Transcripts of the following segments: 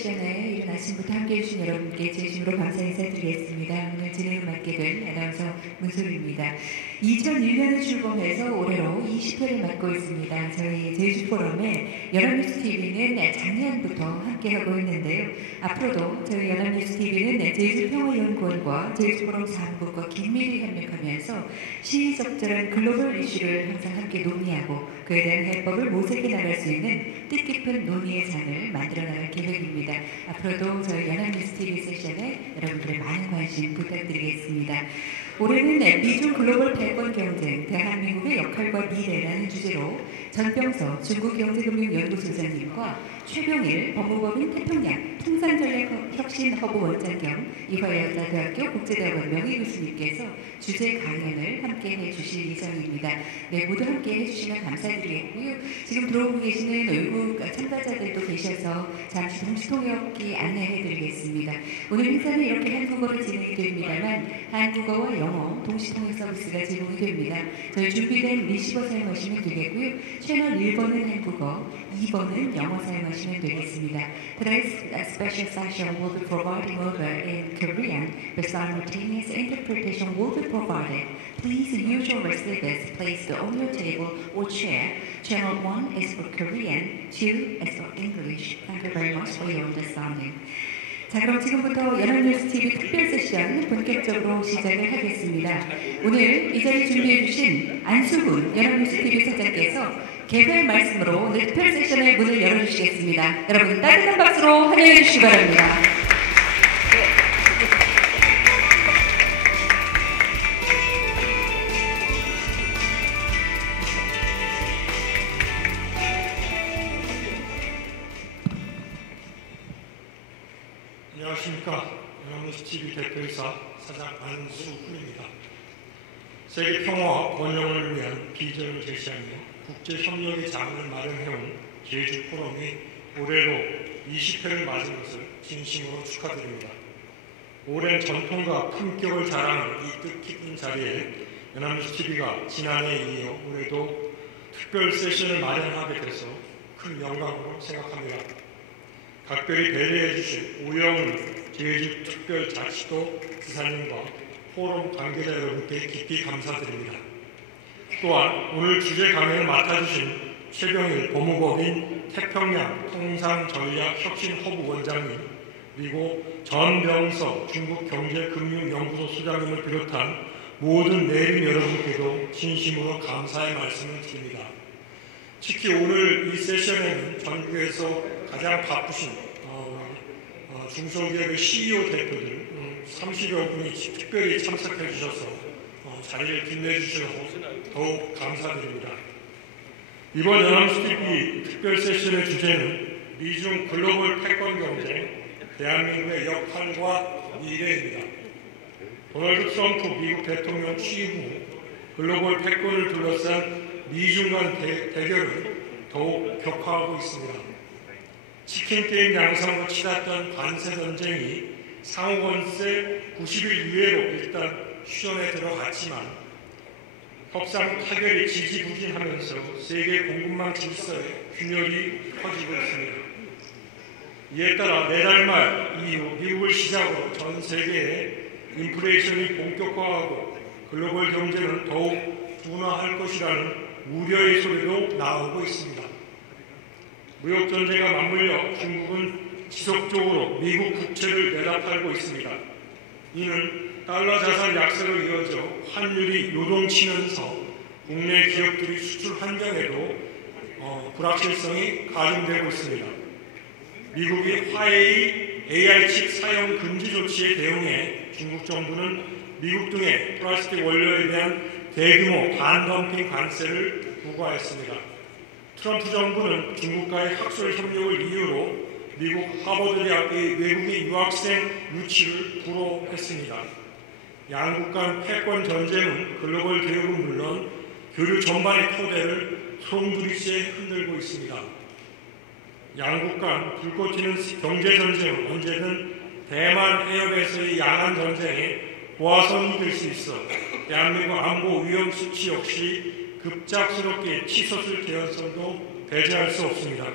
세션에 이른 아침부터 함께해 주신 여러분께 진심으로 감사 인사드리겠습니다. 오늘 진행을 맡게 된 아나운서 문솔입니다. 2001년에 출범해서 올해로 20회를 맡고 있습니다. 저희 제주포럼에 연합뉴스TV는 작년부터 함께하고 있는데요. 앞으로도 저희 연합뉴스TV는 제주평화연구원과 제주포럼 사무국과 긴밀히 협력하면서 시의적절한 글로벌 이슈를 항상 함께 논의하고 그에 대한 해법을 모색해 나갈 수 있는 뜻깊은 논의의 장을 만들어 나갈 계획입니다. 앞으로도 저희 연합뉴스TV 세션에 여러분들의 많은 관심 부탁드리겠습니다. 올해는 미중 글로벌 패권 경쟁, 대한민국의 역할과 미래라는 주제로 전병서 중국경제금융연구소장님과 최병일 법무법인 태평양 통상전략혁신허브 원장 겸 이화여자대학교 국제대학원 명예교수님께서 주제 강연을 함께 해주실 예정입니다. 네, 모두 함께 해주시면 감사드리겠고요. 지금 들어오고 계시는 외국 참가자들도 계셔서 잠시 동시통역기 안내해드리겠습니다. 오늘 행사는 이렇게 한국어로 진행이 됩니다만 한국어와 영어 동시통역 서비스가 제공이 됩니다. 저희 준비된 리시버 사용하시면 되겠고요. 채널 1번은 한국어, 2번은 영어 사용하시면 되겠습니다. Today's special session will be provided over in Korean, but simultaneous interpretation will be provided. Please use your receivers placed on your table or chair. Channel 1 is for Korean, 2 is for English. Thank you very much for your understanding. 자, 그럼 지금부터 연합뉴스TV 특별 세션 본격적으로 시작을 하겠습니다. 오늘 이 자리 준비해 주신 안수근 연합뉴스TV 사장께서 개회 말씀으로 오늘 특별 세션의 문을 열어주시겠습니다. 여러분 따뜻한 박수로 환영해 주시기 바랍니다. 안녕하십니까. 연합뉴스TV 대표이사 사장 안수근입니다. 세계 평화와 번영을 위한 비전을 제시하며 국제협력의 장을 마련해온 제주포럼이 올해로 20회를 맞은 것을 진심으로 축하드립니다. 오랜 전통과 품격을 자랑하는 이 뜻깊은 자리에 연합뉴스TV가 지난해에 이어 올해도 특별 세션을 마련하게 돼서 큰 영광으로 생각합니다. 각별히 배려해 주신 오영훈 제주특별자치도 지사님과 포럼 관계자 여러분께 깊이 감사드립니다. 또한 오늘 주제 강연을 맡아주신 최병일 법무법인 태평양 통상전략혁신허브 원장님, 그리고 전병서 중국경제금융연구소 소장님을 비롯한 모든 내림 여러분께도 진심으로 감사의 말씀을 드립니다. 특히 오늘 이 세션에는 전국에서 가장 바쁘신 중소기업의 CEO 대표들 30여 분이 특별히 참석해 주셔서 자리를 빛내주셔서 더욱 감사드립니다. 이번 연합뉴스TV 특별 세션의 주제는 미중 글로벌 패권 경쟁, 대한민국의 역할과 미래입니다. 도널드 트럼프 미국 대통령 취임 후 글로벌 패권을 둘러싼 미중 간 대결은 더욱 격화하고 있습니다. 치킨게임 양상으로 치닫던 관세 전쟁이 상호관세 90일 이외로 일단 휴전에 들어갔지만 협상 타결이 지지부진하면서 세계 공급망 질서에 균열이 커지고 있습니다. 이에 따라 내달 말 이후 미국을 시작으로 전 세계에 인플레이션이 본격화하고 글로벌 경제는 더욱 둔화할 것이라는 우려의 소리도 나오고 있습니다. 무역전쟁과 맞물려 중국은 지속적으로 미국 국채를 내다팔고 있습니다. 이는 달러 자산 약세로 이어져 환율이 요동치면서 국내 기업들이 수출 환경에도 불확실성이 가중되고 있습니다. 미국이 화웨이 AI 칩 사용 금지 조치에 대응해 중국 정부는 미국 등의 플라스틱 원료에 대한 대규모 반덤핑 관세를 부과했습니다. 트럼프 정부는 중국과의 학술 협력을 이유로 미국 하버드 대학의 외국인 유학생 유치를 불허했습니다. 양국 간 패권 전쟁은 글로벌 개혁은 물론 교류 전반의 토대를 송두리째 흔들고 있습니다. 양국 간 불꽃 튀는 경제 전쟁은 언제든 대만 해협에서의 양안 전쟁에 보화선이 될 수 있어 대한민국 안보 위험 수치 역시 급작스럽게 치솟을 개연성도 배제할 수 없습니다.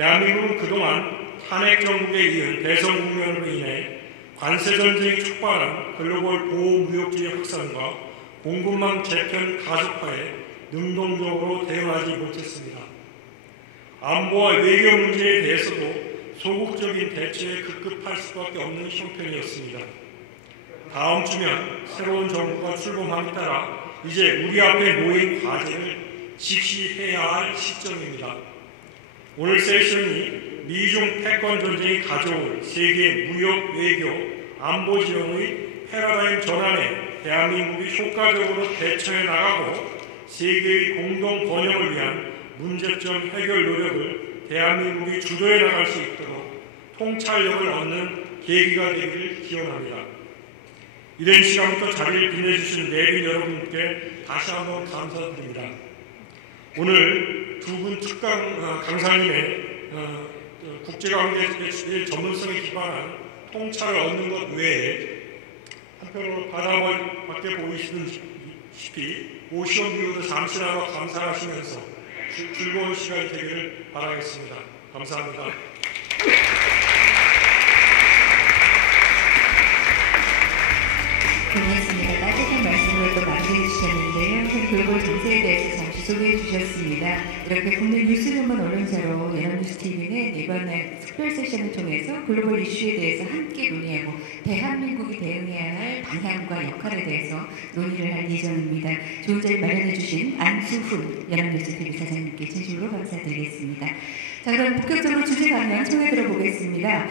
대한민국은 그동안 한핵 정국에 이은 대선 국면으로 인해 관세 전쟁이 촉발한 글로벌 보호무역주의 확산과 공급망 재편 가속화에 능동적으로 대응하지 못했습니다. 안보와 외교 문제에 대해서도 소극적인 대처에 급급할 수밖에 없는 형편이었습니다. 다음 주면 새로운 정부가 출범함에 따라 이제 우리 앞에 놓인 과제를 직시해야 할 시점입니다. 오늘 세션이 미중 패권 전쟁이 가져올 세계 무역, 외교, 안보 지형의 패러다임 전환에 대한민국이 효과적으로 대처해 나가고 세계의 공동 번영을 위한 문제점 해결 노력을 대한민국이 주도해 나갈 수 있도록 통찰력을 얻는 계기가 되기를 기원합니다. 이런 시간부터 자리를 빛내주신 내빈 여러분께 다시 한번 감사드립니다. 오늘 두 분 특강 강사님의 국제관계의 전문성에 기반한 통찰을 얻는 것 외에 한편으로 바다 밖에 보이시듯이 오션 뷰도 잠시나마 감상하시면서 즐거운 시간이 되기를 바라겠습니다. 감사합니다. 고맙습니다. 따뜻한 말씀을 또 마무리해 주셨는데요. 현 글로벌 정세에 대해서 잠시 소개해 주셨습니다. 이렇게 국내 뉴스 전문 언론사로 연합뉴스TV는 이번에 특별 세션을 통해서 글로벌 이슈에 대해서 함께 논의하고 대한민국이 대응해야 할 방향과 역할에 대해서 논의를 할 예정입니다. 좋은 자리 마련해 주신 안수훈 연합뉴스TV 사장님께 진심으로 감사드리겠습니다. 자, 그럼 본격적으로 주제 방향 청해 들어보겠습니다.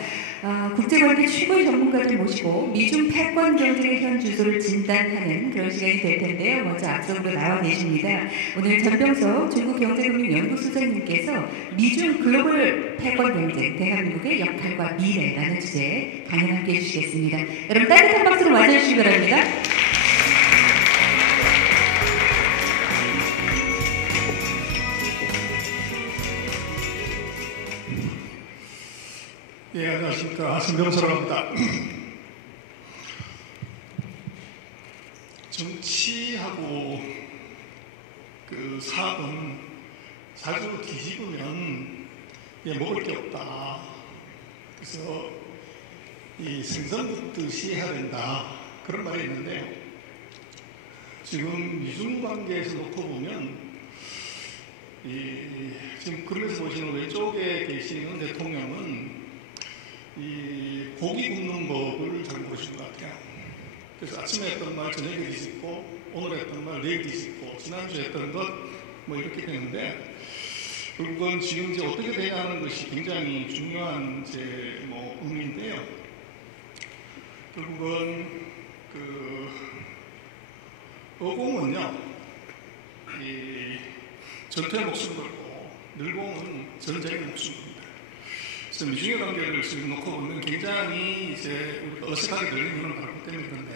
국제관계 최고의 전문가들 모시고 미중 패권 경쟁의 현 주소를 진단하는 그런 시간이 될 텐데요. 먼저 앞서로 나와 계십니다. 오늘 전병석 중국경제금융연구소장님께서 미중 글로벌 패권 경쟁, 대한민국의 역할과 미래라는 주제에 강연 함께 해주시겠습니다. 여러분 따뜻한 박수로 맞아주시기 바랍니다. 예, 안녕하십니까. 전병서라고 합니다. 정치하고 그 사업은 자주 뒤집으면 먹을 게 없다. 그래서 이 생선 굽듯이 해야 된다. 그런 말이 있는데요. 지금 미중 관계에서 놓고 보면 지금 그림에서 보시는 왼쪽에 계시는 대통령은 이 고기 굽는 법을 잘 모르신 것 같아요. 그래서 아침에 했던 말 저녁에 뒤집고, 오늘 했던 말 내일 뒤집고, 지난주에 했던 것 뭐 이렇게 되는데, 결국은 지금 이제 어떻게 돼야 하는 것이 굉장히 중요한 이제 뭐 의미인데요. 결국은 그 어공은요, 이 전투에 목숨 걸고 늘공은 전쟁에 목숨 겁니다. 그래서 미중의 관계를 지금 놓고 보면 굉장히 이제 우리가 어색하게 들리는 이유는 바로 그 때문에 그런데,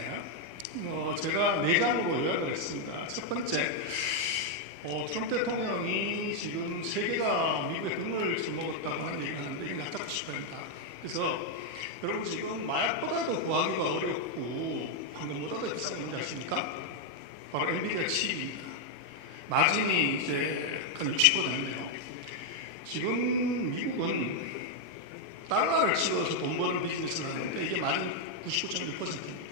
제가 4장으로 요약을 했습니다. 첫 번째, 트럼프 대통령이 지금 세계가 미국의 등을 짊어졌다고 하는 얘기를 하는데 이게 납작고 싶습니다. 그래서 여러분 지금 마약보다도 구하기가 어렵고 황금보다도 비싼 뭔지 아십니까? 바로 엔비디아 칩입니다. 마진이 이제 한 60% 되는데요. 지금 미국은 달러를 찍어서 돈 버는 비즈니스를 하는데 이게 마진 99.6%입니다.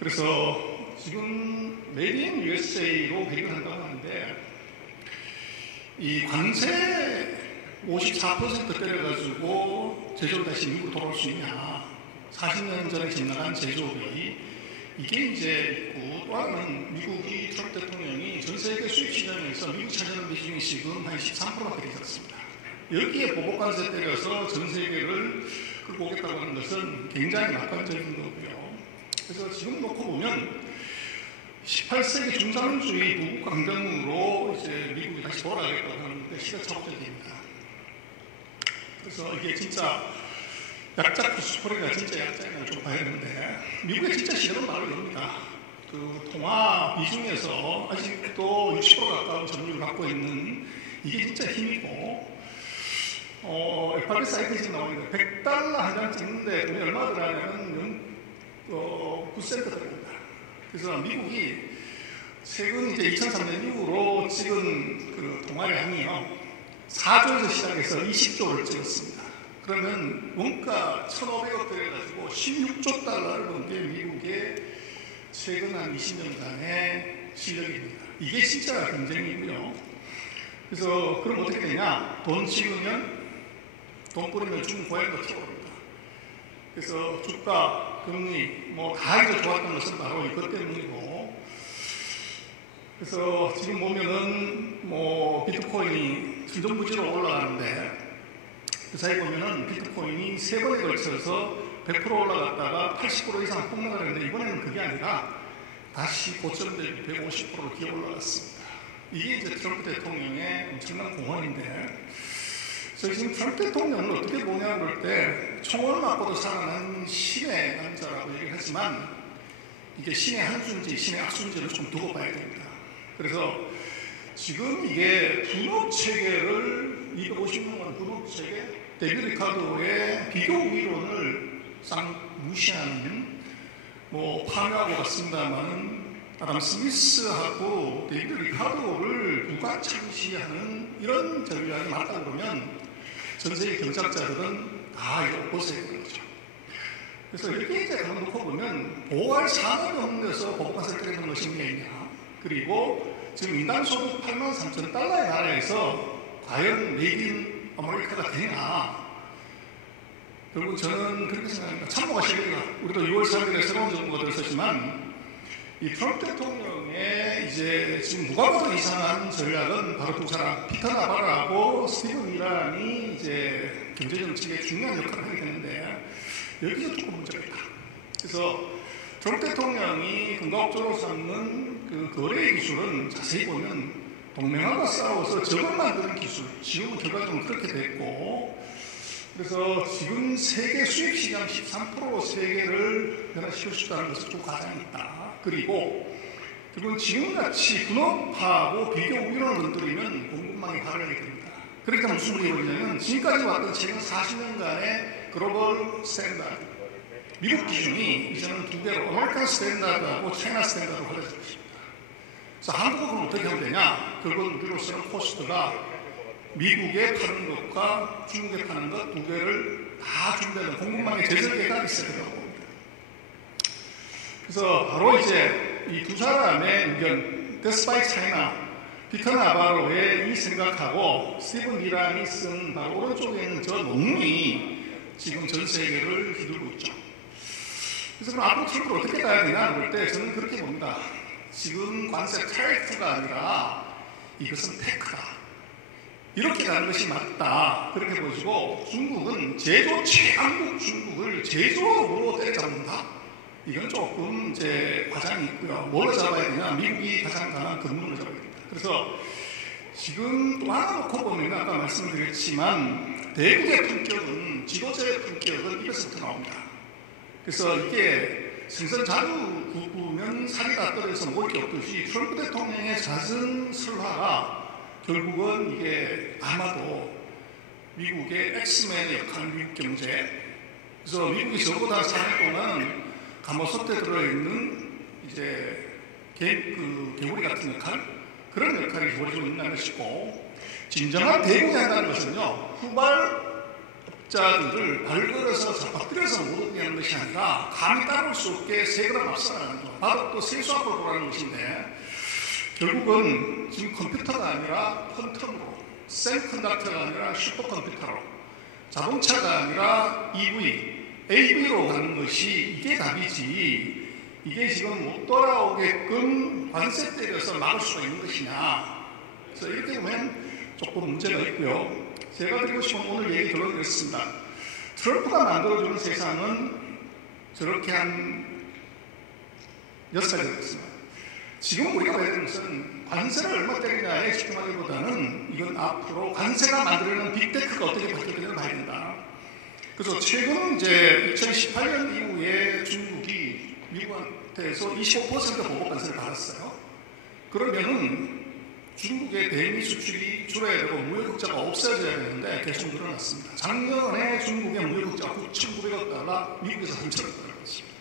그래서 지금 메이드 인 USA로 해결한다고 하는데 이 관세 54% 때려가지고 제조를 다시 미국으로 돌아올 수 있냐. 40년 전에 지나간 제조업이 이게 이제 있고, 또 하나는 미국이 트럼프 대통령이 전 세계 수입 시장에서 미국 차지하는 비중이 지금 한 13%밖에 되지 않습니다. 여기에 보복 관세 때려서 전 세계를 끌고 오겠다고 하는 것은 굉장히 낙관적인 거고요. 그래서 지금 놓고 보면 18세기 중산주의 부국 강경으로 이제 미국이 다시 돌아가겠다고 하는데 시대착오적입니다. 그래서 이게 진짜 약자 코스프레가 진짜 약자인가 좀 봐야 되는데, 미국의 진짜 시대는 바로 이겁니다. 그 통화 비중에서 아직도 60% 가까운 점유율을 갖고 있는 이게 진짜 힘이고, FRB 사이트에서 나오는데 $100 한 장 찍는데 돈이 얼마 들어가냐면 9센트 들어갑니다. 그래서 미국이 최근 이제 2003년 이후로 찍은 그 통화량이요, 4조에서 시작해서 20조를 찍었습니다. 그러면 원가 1,500억 들여가지고 16조 달러를 번 게 미국의 최근 한 20년간의 실력입니다. 이게 진짜 경쟁이고요. 그래서 그럼 어떻게 되냐? 돈 찍으면, 돈 뿌리면 죽은 고양이가 튀어오릅니다. 그래서 주가, 금리 다 이제 좋았던 것은 바로 이것 때문이고, 그래서 지금 보면은 비트코인이 수정부지로 올라가는데 그 사이 보면은 비트코인이 3번에 걸쳐서 100% 올라갔다가 80% 이상 폭락을 했는데 이번에는 그게 아니라 다시 고점 대비 150%로 기어 올라갔습니다. 이게 이제 트럼프 대통령의 엄청난 공헌인데, 그래서 지금 트럼프 대통령을 어떻게 보냐 그럴 때 총을 맞고도 살아난 신의 남자라고 얘기를 하지만 이게 신의 한 수인지 신의 악수인지를 좀 두고 봐야 됩니다. 그래서 지금 이게 분업 체계를 250년간 분업 체계, 데이비드 리카르도의 비교 우위론을 싹 무시하는 파묘하고 같습니다만 아담 스미스하고 데이비드 리카르도를 부가창시하는 이런 전략이 맞다 그러면 전 세계 경제학자들은 다 이거 보세요 그러죠. 그래서 이렇게 이제 놓고 보면 보호할 산업이 없는 데서 보호관세 때리는 것이 있냐, 그리고 지금 인당 소득 83,000달러의 나라에서 과연 메이드 인 아메리카가 되냐, 결국 저는 그렇게 생각합니다. 참모가 실리가 우리도 6월 3일에 새로운 정부가 들었지만 이 트럼프 대통령의 이제 지금 누가 봐도 이상한 전략은 바로 두 사람, 피터 나바로하고 스티븐 미란이 이제 경제정책에 중요한 역할을 하게 되는데 여기서 조금 문제가 있다. 그래서 트럼프 대통령이 금가업적으로 삼는 그 거래 기술은 자세히 보면 동맹하고 싸워서 적을 만드는 기술, 지금은 결과적으로 그렇게 됐고, 그래서 지금 세계 수입시장 13% 세계를 변화시킬 수 있다는 것은 좀 과장이 있다. 그리고 지금같이 분업하고 비교 우위론을 건드리면 공급망이 발현하게 됩니다. 그러니까 무슨 일이 벌어지냐면 지금까지 왔던 최근 40년간의 글로벌 스탠다드, 미국 기준이 이제는 두 개로 아메리칸 스탠다드하고 차이나 스탠다드로 걸려져 있습니다. 그래서 한국은 어떻게 하면 되냐? 결국 우리로서는 코스트가 미국에 파는 것과 중국에 파는 것 두 개를 다 준비하는 공급망의 재설계가 있어야 된다고 봅니다. 그래서 바로 이제 이 두 사람의 의견, 데스파이 차이나, 피터 나바로의 이 생각하고 스티븐 미란이 쓴 바로 오른쪽에 있는 저 논문이 지금 전 세계를 휘두르고 있죠. 그래서 그럼 앞으로 트럼프를 어떻게 가야 되냐 그럴 때 저는 그렇게 봅니다. 지금 관세 타리프가 아니라 이것은 테크다. 이렇게 가는 것이 맞다. 그렇게 보시고 중국은 한국 중국을 제조업으로 때려잡는다. 이건 조금 이제 과장이 있고요. 뭘로 잡아야 되냐? 미국이 가장 강한 근문을 잡아야 됩니다. 그래서 지금 또 하나 놓고 보면 아까 말씀드렸지만 대국의 품격은, 지도자의 품격은 입에서부터 나옵니다. 그래서 이게 생선 자주 굽으면 살이 다 떨어져서 먹을 게 없듯이 트럼프 대통령의 잦은 설화가 결국은 이게 아마도 미국의 엑스맨의 역할, 미국 경제. 그래서 미국이 저보다 4년 동안 가마솥에 들어있는 이제 개구리 같은 역할, 그런 역할이 벌어지고 있는 것이고, 진정한 대국이 한다는 것은요, 후발업자들을 발걸어서 잡아들여서 못 오게 하는 것이 아니라 감히 따를 수 없게 세그램 앞서가는 거, 바로 또 세수압을 보라는 것인데, 결국은 지금 컴퓨터가 아니라 퀀텀으로, 셀컨덕터가 아니라 슈퍼컴퓨터로, 자동차가 아니라 EV, AV로 가는 것이 이게 답이지, 이게 지금 못 돌아오게끔 관세 때려서 막을 수가 있는 것이냐. 그래서 이렇게 보면 조금 문제가 있고요. 제가 드리고 싶은 오늘 얘기 들어드렸습니다. 트럼프가 만들어주는 세상은 저렇게 한 6가지가 있습니다. 지금 우리가 봐야 되는 것은 관세를 얼마 때리냐에 집중하기보다는 이건 앞으로 관세가 만들어내는 빅테크가 어떻게 바뀌어야 봐야 된다. 그래서 최근 이제 2018년 이후에 중국이 미국한테서 25% 보복 관세를 받았어요. 그러면은 중국의 대미 수출이 줄어야 되고 무역흑자가 없어져야 되는데 계속 늘어났습니다. 작년에 중국의 무역흑자가 9,900억 달러, 미국에서 3,000억 달러였습니다.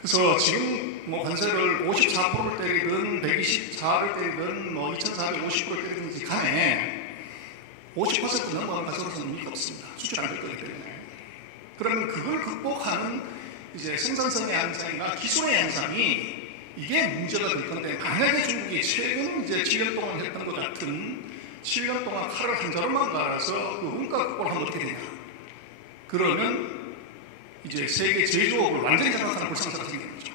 그래서 지금 관세를 54%를 때리든 124를 때리든 2,450%를 때리든지 간에 50% 넘어가는 가져서는 의미가 없습니다. 수출 안 될 거기 때문에. 그러면 그걸 극복하는 이제 생산성의 향상이나 기술의 향상이 이게 문제가 될 건데, 만약에 중국이 최근 이제 7년 동안 했던 것 같은 7년 동안 칼을 한 자루만 갈아서 그 원가 극복을 하면 어떻게 되냐? 그러면 이제 세계 제조업을 완전히 장악하는 불상사가 생기는 거죠.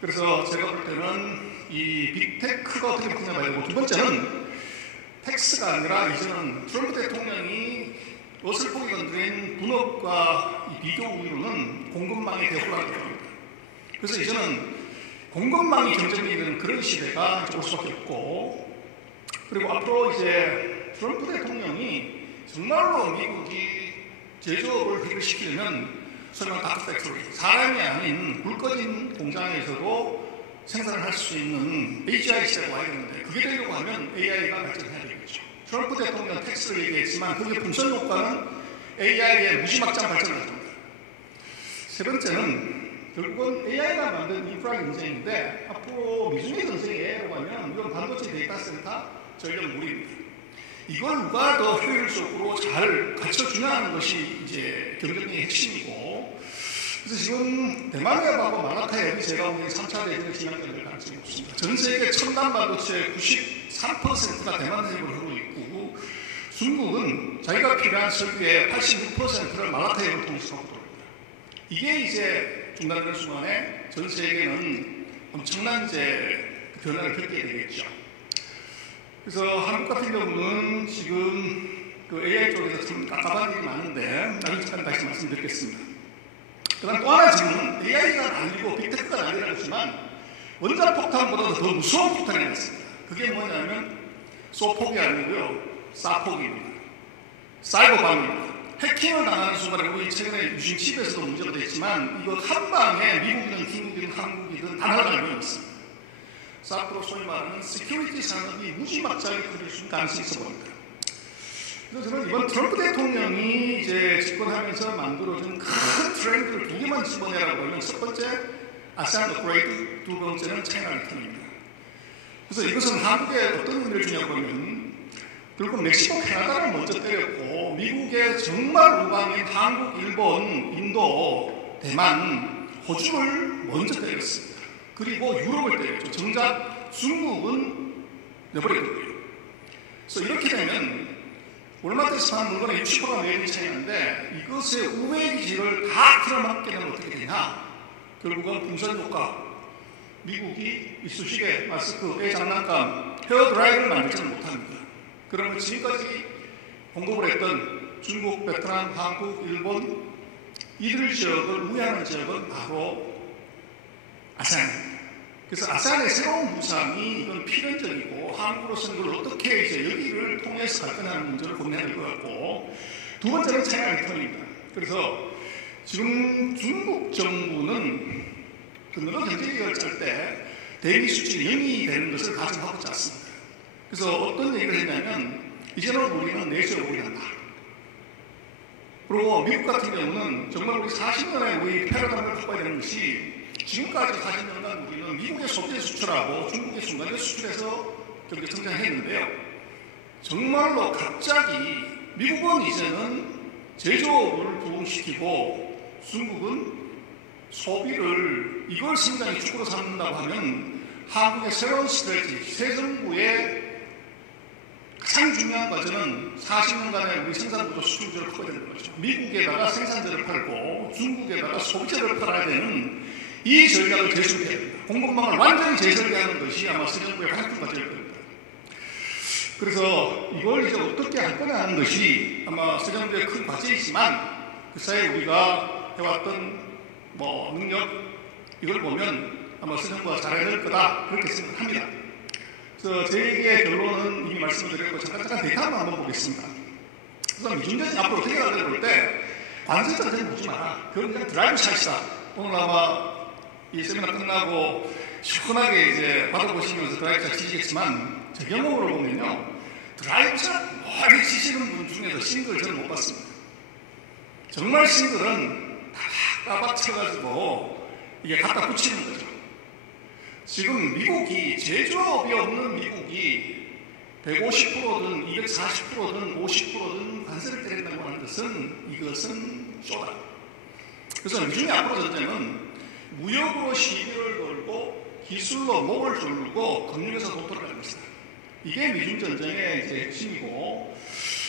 그래서 제가 볼 때는 이 빅테크가 어떻게 바뀌냐 봐야 되고, 두 번째는 텍스가 아니라 이제는 트럼프 대통령이 어설프게 건드린 분업과 이 비교 우위로는 공급망의 대혼란이 됩니다. 그래서 이제는 공급망이 경쟁이 되는 그런 시대가 올 수밖에 없고, 그리고 앞으로 이제 트럼프 대통령이 정말로 미국이 제조업을 해결시키려면 설령 다크 팩토리, 사람이 아닌 불 꺼진 공장에서도 생산을 할 수 있는 AGI 시대가 와야 되는데, 그게 되려고 하면 AI가 발전해야 되겠죠. 트럼프 대통령 텍스를 얘기했지만 그게 풍선 효과는 AI의 무지막지한 발전을 합니다. 세 번째는 결국은 AI가 만든 인프라 경쟁인데, 앞으로 미중의 전쟁이 AI라고 하면 이건 반도체 데이터 센터, 전력 물입니다. 이걸 누가 더 효율적으로 잘 갖춰주냐는 것이 이제 경쟁의 핵심이고, 그래서 지금 대만해협하고 말라카협이 제가 보기엔 3차 대전의 진앙이 될 가능성이 없습니다. 전 세계 첨단 반도체 93%가 대만해협을 하고 있고, 중국은 자기가 필요한 석유의 86%를 말라카협을 통해서 하고 있습니다. 이게 이제 중단되는 순간에 전 세계는 엄청난 이제 변화를 겪게 되겠죠. 그래서 한국 같은 경우는 지금 그 AI 쪽에서 참 깝깝한 일이 많은데, 나중에 잠깐 다시 말씀드리겠습니다. 그다음 또 하나 질문은 AI가 아니고 빅테크가 아니라고 했지만 원자폭탄보다 더 무서운 폭탄이 났습니다. 그게 뭐냐면 소폭이 아니고요, 사폭입니다. 사이버방입니다. 해킹을 당하는 순간에, 우리 최근에 유심칩에서도 문제가 됐지만 이거 한 방에 미국이든 중국이든 한국이든 다 날아가는 있습니다. 앞으로 소위 말하는 시큐리티 산업이 무지막지하게 커질 수 있는 가능성이 있어 보입니다. 그래서 저는 이번 트럼프 대통령이 이제 집권하면서 만들어진 큰 트렌드를 두 개만 집어내라고 하면, 첫 번째 아세안 업그레이드, 두 번째는 차이나 리턴입니다. 그래서 이것은 한국에 어떤 의미를 주냐고 하면, 결국 멕시코, 캐나다를 먼저 때렸고, 미국의 정말 우방인 한국, 일본, 인도, 대만, 호주를 먼저 때렸습니다. 그리고 유럽을 때렸죠. 정작 중국은 내버려뒀고요. 그래서 이렇게 되면 월마트에서 파는 물건의 60%가 메이드 차이나는데, 이것의 우회기질을 다 틀어막게 되면 어떻게 되냐? 결국은 풍선 효과, 미국이 이쑤시개, 마스크, 장난감, 헤어드라이어를 만들지는 못합니다. 그러면 지금까지 공급을 했던 중국, 베트남, 한국, 일본, 이들 지역을 우회하는 지역은 바로 아세안입니다. 그래서 아세안의 새로운 무상이 이건 필연적이고, 한국으로서는 이걸 어떻게 이제 여기를 통해서 발전하는 문제를 고민해야 될 것 같고, 두 번째는 차이나 리턴입니다. 그래서 지금 중국 정부는 금융 경제계획을 짤 때 대미 수출이 0이 되는 것을 가정하고 짰습니다. 그래서 어떤 얘기를 했냐면, 이제는 우리는 내수에 올인한다. 그리고 미국 같은 경우는 정말 우리 40년에 우리 패러다임을 바꿔야 되는 것이, 지금까지 40년간 우리는 미국의 소비재 수출하고 중국의 순간재 수출해서 경제 성장했는데요. 정말로 갑자기 미국은 이제는 제조업을 부흥시키고, 중국은 소비를, 이걸 성장의 축으로 삼는다고 하면 한국의 새로운 스트래티지, 새 정부의 가장 중요한 과제는 40년간의 우리 생산부조 수출구조를 풀어야 되는 거죠. 미국에다가 생산재를 팔고 중국에다가 소비재를 팔아야 되는 이 전략을 재설계해야 됩니다. 공급망을 완전히 재설계하는 것이 아마 새 정부의 가장 큰 과제일 겁니다. 그래서 이걸 이제 어떻게 할 거냐 하는 것이 아마 새 정부의 큰 과제이지만, 그 사이에 우리가 해왔던 능력, 이걸 보면 아마 새 정부가 잘해낼 거다, 그렇게 생각합니다. 그래서 제 얘기의 결론은 이미 말씀을 드렸고, 잠깐 데이터만 한번 보겠습니다. 우선 미중대전이 앞으로 어떻게 가는지 볼 때, 관세 전쟁 묻지 마라. 그건 그냥 드라이브 샷이다. 오늘 아마 이 세미나 끝나고 시원하게 이제 받아보시면서 드라이브 샷 치시겠지만, 제 경험으로 보면요, 드라이브 샷 많이 치시는 분 중에서 싱글 저는 못 봤습니다. 정말 싱글은 따박 쳐가지고 이게 갖다 붙이는 거죠. 지금 미국이, 제조업이 없는 미국이 150%든 240%든 50%든 관세를 때린다고 하는 것은 이것은 쇼다. 그래서 미중의 앞으로 전쟁은 무역으로 시비를 걸고 기술로 목을 졸고 금융에서 도토를 하는 것이다. 이게 미중 전쟁의 이제 핵심이고,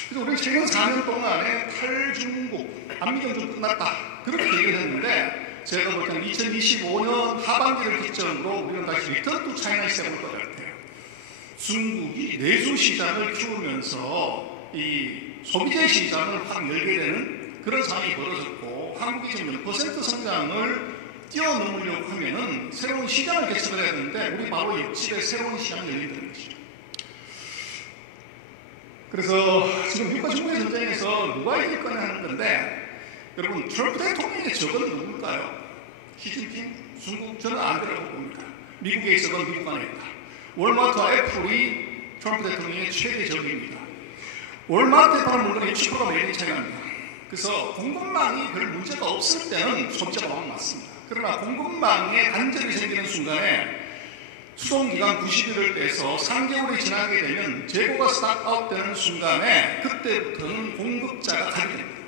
그래서 우리 최근 4년 동안에 탈중국, 한미경쟁 끝났다 그렇게 얘기를 했는데, 제가 볼 때는 2025년 하반기를 기점으로 우리는 다시 리턴 투 차이나 시작을 것 같아요. 중국이 내수 시장을 키우면서 이 소비재 시장을 확 열게 되는 그런 상황이 벌어졌고, 한국이 지금 0% 성장을 뛰어넘으려고 하면은 새로운 시장을 개척을 해야 되는데, 우리 바로 옆집에 새로운 시장이 열린다는 것이죠. 그래서 지금 미국과 중국의 전쟁에서 누가 이길 거냐 하는 건데, 여러분 트럼프 대통령의 적은 누굴까요? 시진핑? 중국? 저는 안 되라고 봅니다. 미국의 적은 미국 안에 있다. 월마트와 애플이 트럼프 대통령의 최대 적입니다. 월마트에 파는 물건이 60%가 매일 차이가 납니다. 그래서 공급망이 별 문제가 없을 때는 소비자가 막 맞습니다. 그러나 공급망에 단절이 생기는 순간에 수송기간 90일을 떼서 3개월이 지나게 되면 재고가 스탑아웃 되는 순간에 그때부터는 공급자가 가게 됩니다.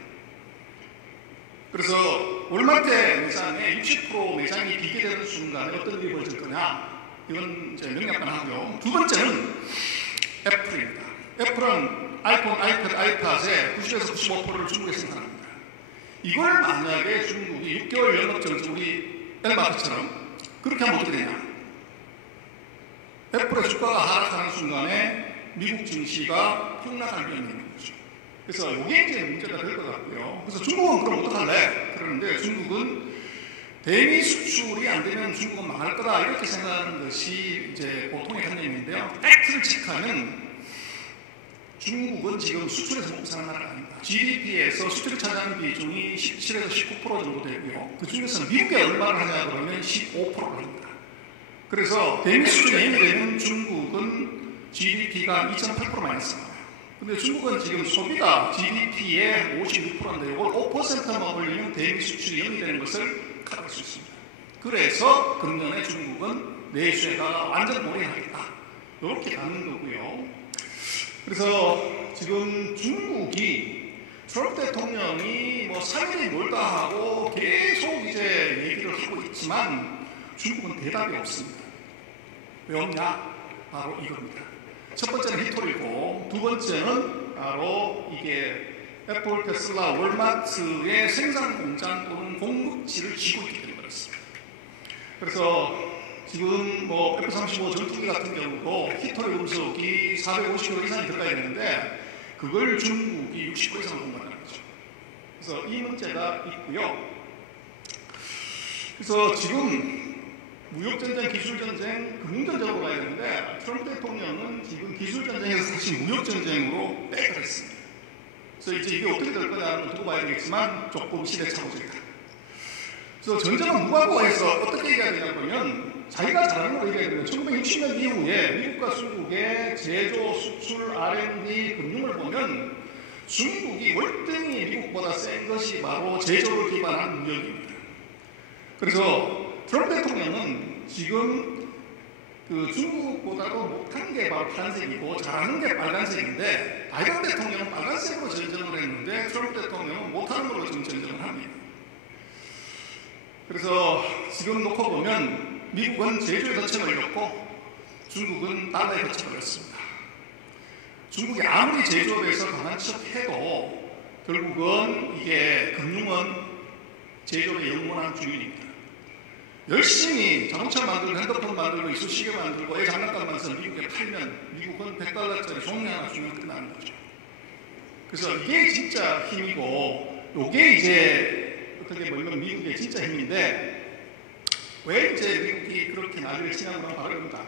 그래서 월마트 매장에 60% 매장이 비게 되는 순간에 어떤 일이 벌어질 거냐, 이건 이제 명약만 하고요. 두 번째는 애플입니다. 애플은 아이폰, 아이패드, 아이팟의 90에서 95%를 중국에 생산합니다. 이걸 만약에 중국이 6개월 연합정지, 우리 엘마트처럼 그렇게 하면 어떻게 되냐? 애플의 주가가 하락하는 순간에 미국 증시가 폭락할 위험이 있는 거죠. 그래서 이게 이제 문제가 될 것 같고요. 그래서 중국은 그럼 어떡할래? 그러는데 중국은 대미 수출이 안 되면 중국은 망할 거다 이렇게 생각하는 것이 이제 보통의 관념인데요. 팩트를 체크하면 중국은 지금 수출에서 먹고 사는 나라가 아닙니다. GDP에서 수출이 차지하는 비중이 17에서 19% 정도 되고요. 그 중에서 미국에 얼마를 하냐 그러면 15%를 합니다. 그래서 대미 수출이 되면 중국은 GDP가 2.8% 마이너스 나와요. 근데 중국은 지금 소비가 GDP의 56%인데 이걸 5%만 올리면 대미 수출이 0이 되는 것을 카드할 수 있습니다. 그래서 금년에 중국은 내수에다가 완전 몰입하겠다 이렇게 가는 거고요. 그래서 지금 중국이 트럼프 대통령이 뭐 3일이 멀다 하고 계속 이제 얘기를 하고 있지만 중국은 대답이 없습니다. 왜 없냐? 바로 이겁니다. 첫 번째는 히토리고, 두 번째는 바로 이게 애플, 테슬라, 월마트의 생산 공장 또는 공급지를 쥐고 있기 때문에 그렇습니다. 그래서 지금 뭐 F-35 전투기 같은 경우도 히토리 음속이 450kg 이상이 들어가야 되는데 그걸 중국이 60kg 이상 공급한다는 거죠. 그래서 이 문제가 있고요. 그래서 지금 무역전쟁, 기술전쟁, 금융전쟁으로 가야 되는데 트럼프 대통령은 지금 기술전쟁에서 사실 무역전쟁으로 백을 했습니다. 그래서 이제 이게 어떻게 될 거냐는 두고 봐야 되겠지만 조금 시대착오적이다. 그래서 전쟁은 누가 구해서 어떻게 얘기해야 되냐 그러면 자기가 잘하는 걸 얘기해야 되면 1960년 이후에 미국과 중국의 제조, 수출, R&D, 금융을 보면 중국이 월등히 미국보다 센 것이 바로 제조를 기반한 무역입니다. 그래서 트럼프 대통령은 지금 그 중국보다도 못한 게 바로 파란색이고 잘하는 게 빨간색인데, 바이든 대통령은 빨간색으로 전쟁을 했는데 트럼프 대통령은 못하는 걸로 지금 전쟁을 합니다. 그래서 지금 놓고 보면 미국은 제조에 덫을 걸렸고 중국은 달러에 덫을 걸렸습니다. 중국이 아무리 제조업에서 강한 척해도 결국은 이게 금융은 제조업의 영원한 주인입니다. 열심히 자동차 만들고 핸드폰 만들고 이쑤시개 만들고 애 장난감 만들어서 미국에 팔면 미국은 $100짜리 종이 하나 주면 끝나는 거죠. 그래서 이게 진짜 힘이고, 이게 이제 어떻게 보면 미국의 진짜 힘인데, 왜 이제 미국이 그렇게 난리를 치냐면 바로 이겁니다.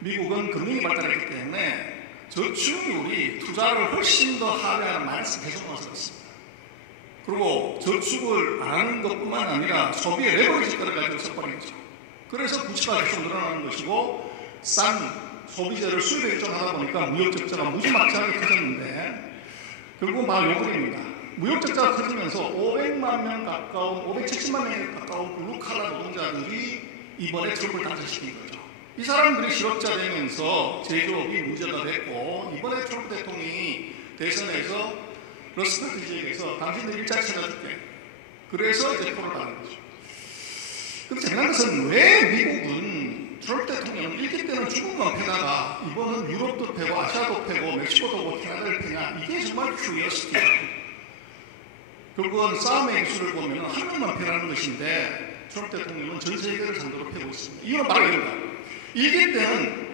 미국은 금융이 발달했기 때문에 저축률이 투자를 훨씬 더 하회하는 마이너스 계속 나왔습니다. 그리고 저축을 안 하는 것뿐만 아니라 소비의 레버리지까지 가지고 써버린 거죠. 그래서 부채가 계속 늘어나는 것이고, 싼 소비재를 수입에 의존하다 보니까 무역적자가 무지막지하게 커졌는데 결국 막 요구입니다. 무역적자가 커지면서 500만 명 가까운, 570만 명 가까운 블루칼라 노동자들이 이번에 트럼프를 단절시킨 거죠. 이 사람들이 실업자 되면서 제조업이 문제가 됐고 이번에 트럼프 대통령이 대선에서 러스벨트 지역에서 당신들 일자리 찾아줄게. 그래서 이제 표를 받는 거죠. 근데 재미난 것은 왜 미국은 트럼프 대통령은 1기 때는 중국만 패다가 이번은 유럽도 패고 아시아도 패고 멕시코도 패고 캐나다를 패냐. 이게 정말 큐리어시티예요. 결국은 싸움의 기술을 보면 한 명만 패라는 것인데 트럼프 대통령은 전 세계를 상대로 패고 있습니다. 이유는 바로 이겁니다. 1기 때는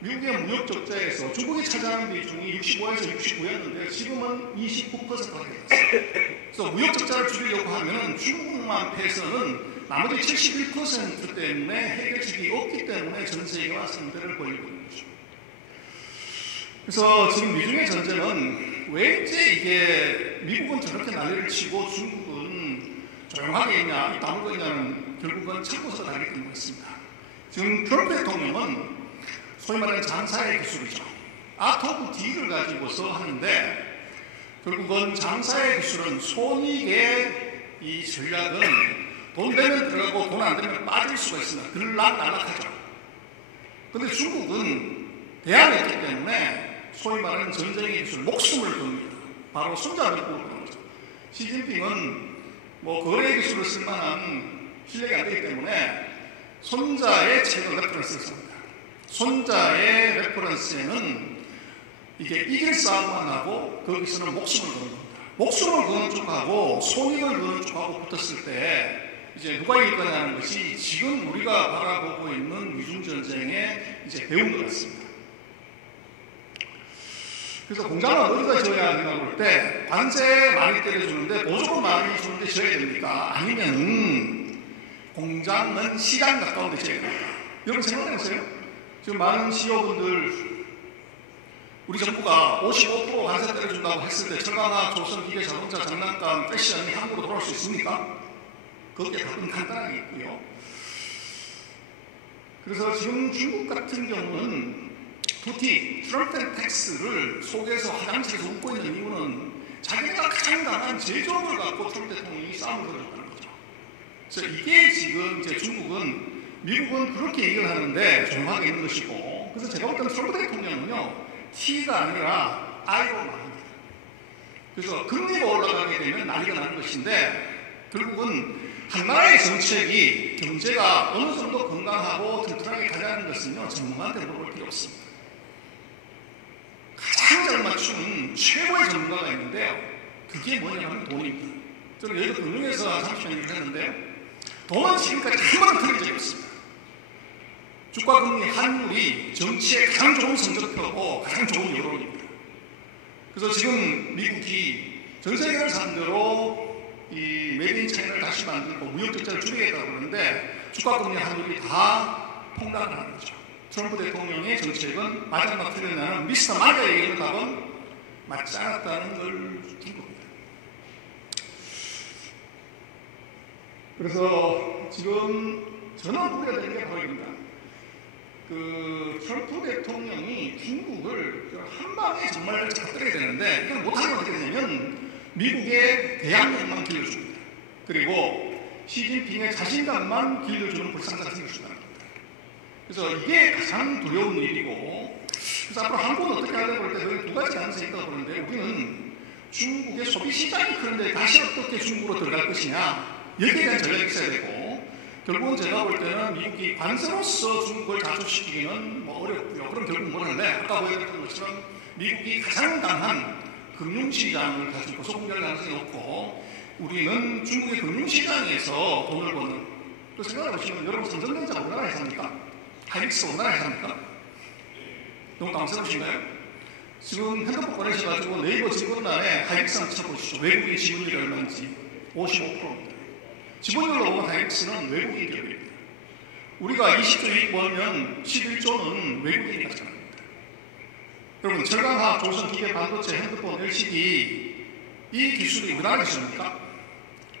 미국의 무역 적자에서 중국이 차지하는 비중이 65에서 69였는데 지금은 29%가 됐어요. 그래서 무역 적자를 줄이려고 하면 중국만 패서는 나머지 71% 때문에 해결책이 없기 때문에 전 세계와 상대를 벌이고 있는 거죠. 그래서 지금 미중의 전쟁은 왜 이제 이게 미국은 저렇게 난리를 치고 중국은 조용하게 있냐, 다물고 있냐는 결국은 참고서 다르게 된 것 같습니다. 지금 트럼프 대통령은 소위 말하는 장사의 기술이죠. 아트 오브 딜을 가지고서 하는데 결국은 장사의 기술은 손익의 이 전략은 돈 되면 들어가고 돈 안 되면 빠질 수가 있습니다. 들락날락하죠. 그런데 중국은 대안이 있기 때문에 소위 말하는 전쟁의 기술, 목숨을 겁니다. 바로 손자를 보는 거죠. 시진핑은 뭐 거래 기술을 쓸 만한 실력이 안 되기 때문에 손자의 책을 레퍼런스를 씁니다. 손자의 레퍼런스에는 이게 이길 싸움만 하고 거기서는 목숨을 거는 겁니다. 목숨을 거는 쪽하고 손익을 거는 쪽하고 붙었을 때 이제 누가 이길 거냐는 것이 지금 우리가 바라보고 있는 미중전쟁의 이제 배운 것 같습니다. 그래서 공장은 어디다 지어야 하는가 볼 때 관세 많이 때려주는데 보조금 많이 주는데 지어야 됩니까? 아니면 공장은 시장 가까운 데 지어야 됩니까? 여러분 생각해보세요. 지금 많은 CEO분들 우리 정부가 55% 관세 때려준다고 했을 때 철강화, 조선, 기계, 자동차, 장난감, 패션이 한국으로 돌아올 수 있습니까? 그게 답은 간단하게 있고요. 그래서 지금 중국 같은 경우는 두티, 트럼프 텍스를 속에서 화장실에서 웃고 있는 이유는 자기가 가장 강한 제조업을 갖고 트럼프 대통령이 싸움을 걸었다는 거죠. 그래서 이게 지금 이제 중국은 미국은 그렇게 얘기를 하는데 조용하게 있는 것이고, 그래서 제가 볼 때는 트럼프 대통령은요 T가 아니라 I로 말합니다. 그래서 금리가 올라가게 되면 난리가 나는 것인데 결국은 한 나라의 정책이 경제가 어느 정도 건강하고 튼튼하게 가자는 것은요 전문가한테 물어볼 필요 없습니다. 가장 잘 맞추는 최고의 전문가가 있는데요. 그게 뭐냐면 돈입니다. 저는 여의도 금융에서 30년 일을 했는데요. 돈은 지금까지 한 번은 틀린 적이 없습니다. 주가 금리 환율이 정치의 가장 좋은 성적표고 가장 좋은 여론입니다. 그래서 지금 미국이 전 세계를 상대로 이 메이드 인 차이나를 다시 만들고 무역 적자를 줄이겠다고 그러는데 주가 금리 환율이 다 폭락을 하는 거죠. 트럼프 대통령의 정책은 마지막 틀렸나는 미스터 마리아 얘기는 답은 맞지 않았다는 걸 준 겁니다. 그래서 지금 저는 우려야 되는 게 바로 이겁니다. 트럼프 대통령이 중국을 한 방에 정말 잡아들여야 되는데 이걸 못하면 어떻게 되냐면 미국의 대항력만 길러줍니다. 그리고 시진핑의 자신감만 길러주는 불상사가 생길 수가 있습니다. 그래서 이게 가장 두려운 일이고, 그래서 앞으로 한국은 어떻게 하려고 할 때 두 가지 가능성이 있다고 보는데 우리는 중국의 소비 시장이 크는데 다시 어떻게 중국으로 들어갈 것이냐 여기에 대한 전략이 있어야 되고, 결국은 제가 볼 때는 미국이 관세로서 중국을 자초시키기는 뭐 어렵고요. 그럼 결국 뭘 할래? 아까 보여드렸던 것처럼 미국이 가장 강한 금융시장을 가지고 소공개할 가능성이 높고 우리는 중국의 금융시장에서 돈을 버는, 또 생각해보시면 여러분 삼성전자 우리나라에 삽니까? 하이닉스 우리나라에 삽니까? 너무 당황스러우신가요? 지금 핸드폰 꺼내셔가지고 네이버 직원란에 하이닉스 한번 쳐보시죠. 외국인 지분율이 얼마인지 55%입니다. 지분율로 보면 하이닉스는 외국인 기업입니다. 우리가 20조 이익 벌면 11조는 외국인이 가져갑니다. 여러분 철강화, 조선, 기계, 반도체, 핸드폰, LCD 이 기술이 우리나라 기술입니까?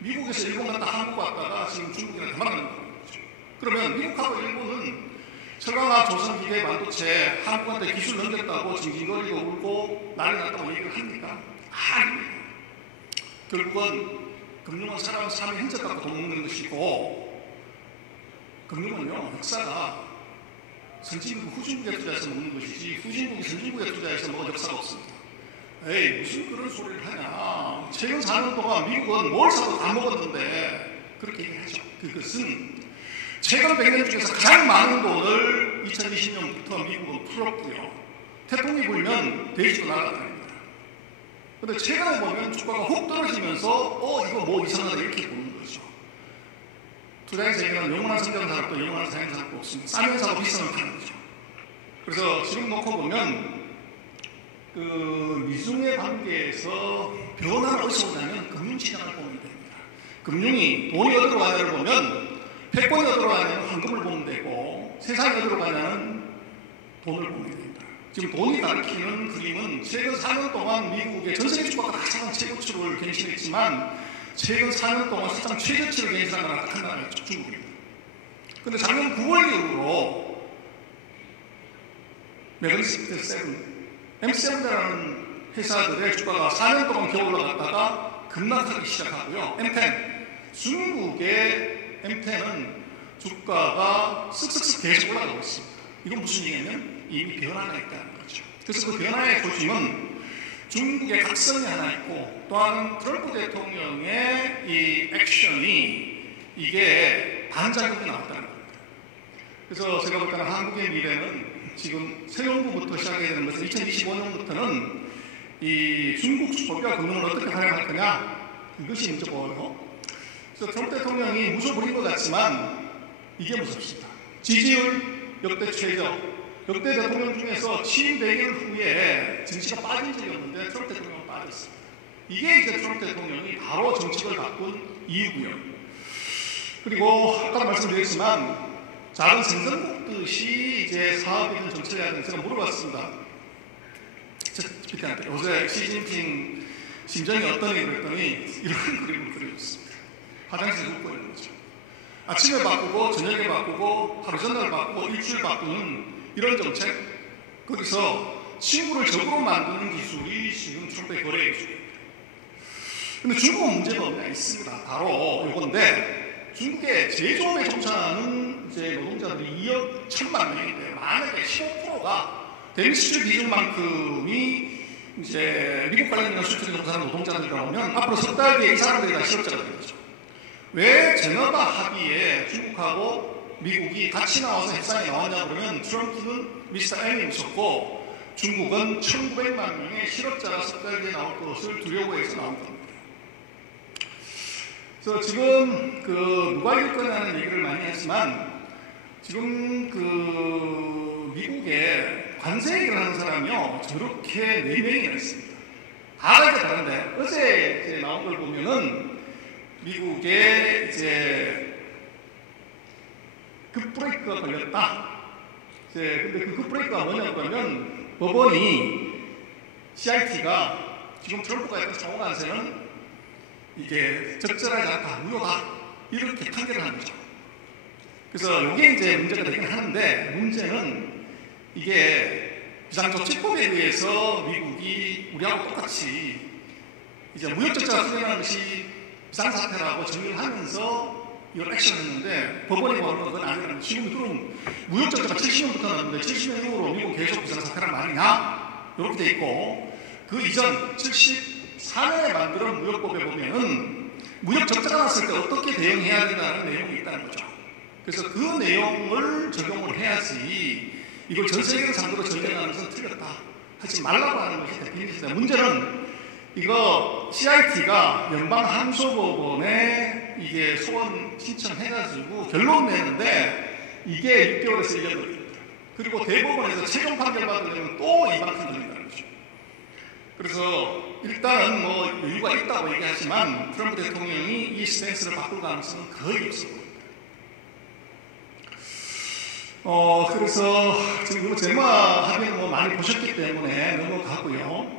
미국에서 일본 갔다 한국 왔다가 지금 중국이랑 대만하는 거죠. 그러면 미국하고 일본은 철강화, 조선, 기계, 반도체 한국한테 기술 넘겼다고 징징거리고 울고 난리 났다고 얘기를 합니까? 아닙니다. 결국은 금융은 사람 삶의 행적 갖고 돈 먹는 것이고, 금융은요 역사가 선진국 후진국에 투자해서 먹는 것이지 후진국이 선진국에 투자해서 먹을 역사가 없습니다. 에이, 무슨 그런 소리를 하냐. 최근 4년 동안 미국은 뭘 사도 다 먹었는데 그렇게 얘기하죠. 그것은 최근 100년 중에서 가장 많은 돈을 2020년부터 미국은 풀었고요. 태풍이 불면 돼지도 날아다닙니다. 그런데 최근에 보면 주가가 훅 떨어지면서 이거 뭐 이상하다 이렇게 보는 거죠. 투자의 세계는 영원한 성장산업도 영원한 사행산업도 없습니다. 싸면 사고 비싸면 파는 거죠. 그래서 지금 놓고 보면 그 미중의 관계에서 변화는 어디서 오냐면 금융시장을 보면 됩니다. 금융이 돈이 어디로 가냐를 보면 패권이 어디로 가냐면 황금을 보면 되고 세상이 어디로 가냐는 돈을 보면 됩니다. 지금 돈이 가리키는 그림은 최근 4년 동안 미국의 전 세계 주가가 가장 최고치를 갱신했지만 최근 4년 동안 사상 최저치를 갱신한 나라가 딱 한 나라였죠. 중국입니다. 그런데 작년 9월 이후로 매그니피센트 세븐 M7라는 회사들의 주가가 4년 동안 겨우 올라갔다가 급락하기 시작하고요. M10, 중국의 M10은 주가가 쓱쓱쓱 계속 올라가고 있습니다. 이건 무슨 얘기냐면 이미 변화가 있다는 거죠. 그래서 그 변화의 조짐은 중국의 각성이 하나 있고 또 하나는 트럼프 대통령의 이 액션이 이게 반작용이 나왔다는 겁니다. 그래서 제가 볼 때는 한국의 미래는 지금 새정부부터 시작해야 되는 것은 2025년부터는 이 중국 수법과 금융을 어떻게 활용할 거냐 이것이 문제 보여요. 그래서 트럼프 대통령이 무소 부린 것 같지만 이게 무섭습니다. 지지율 역대 최저, 역대 대통령 중에서 취임 100일 후에 정치가 빠진 적이 없는데 트럼프 대통령은 빠졌습니다. 이게 이제 트럼프 대통령이 바로 정책을 바꾼 이유고요. 그리고 아까 말씀드렸지만 작은 생선 굽듯이 이제 사업이든 정책을 해야 되는 제가 물어봤습니다. PT한테 요새 시진핑 심정이 어떠니 그랬더니 이런 그림을 그려줬습니다. 화장실에 눕고 있는 거죠. 아침에 바꾸고 저녁에 바꾸고 하루 전날 바꾸고 일주일 바꾸는 이런 정책, 거기서 친구를 적으로 만드는 기술이 지금 트럼프의 거래 기술입니다. 그런데 중국은 문제가 없냐 있습니다. 바로 이건데 중국의 제조업에 종사하는 이제 노동자들이 2억 1천만 명인데요. 만약에 15%가 대미수출 비중만큼이 이제 미국 관련 수출에 종사하는 노동자들이라고 하면 앞으로 석 달 뒤에 이 사람들이 다 실업자가 되는 거죠. 왜 제너바 합의에 중국하고 미국이 같이 나와서 협상에 나왔냐 그러면 트럼프는 미스터 M이 웃었고 중국은 1900만 명의 실업자가 석 달 뒤에 나올 것을 두려워해서 나온 겁니다. 그래서 지금 누가 이길 거냐는 얘기를 많이 했지만 지금 미국에 관세 얘기를 하는 사람이요 저렇게 4명이나 있습니다. 다 이제 다른데 어제 이제 나온 걸 보면은 미국에 이제 급브레이크가 걸렸다. 근데 그 급브레이크가 뭐냐고 하면 법원이 CIT가 지금 트럼프가 했던 상호관세는 이게 적절하지 않다, 무효다 이렇게 판결을 한 거죠. 그래서 이게 이제 문제가 되긴 하는데 문제는 이게 비상조치법에 의해서 미국이 우리하고 똑같이 이제 무역적자가 수행하는 것이 비상사태라고 정리를 하면서 이걸 액션을 했는데 법원이 보는 건 아니라는 지금 그럼 무역적자가 70년부터 나왔는데 70년 이후로 미국 계속 비상사태란 말이냐? 이렇게 돼 있고 그 이전 74년에 만든 무역법에 보면은 무역적자가 났을 때 어떻게 대응해야 된다는 내용이 있다는 거죠. 그래서 그 내용을 적용을 해야지 이걸 전 세계를 상대로 전쟁하는 것은 틀렸다. 하지 말라고 하는 것이 대표입니다. 문제는 이거 CIT가 연방항소법원에 이게 소원 신청해가지고 결론 내는데 이게 6개월에서 1년 걸립니다. 그리고 대법원에서 최종 판결 받으려면 또 이만큼 걸린다는 거죠. 그래서 일단은 뭐 여유가 있다고 얘기하지만 트럼프 대통령이 이 스탠스를 바꿀 가능성은 거의 없어 보입니다. 그래서 지금 제마 합의는 뭐 많이 보셨기 때문에 넘어가고요.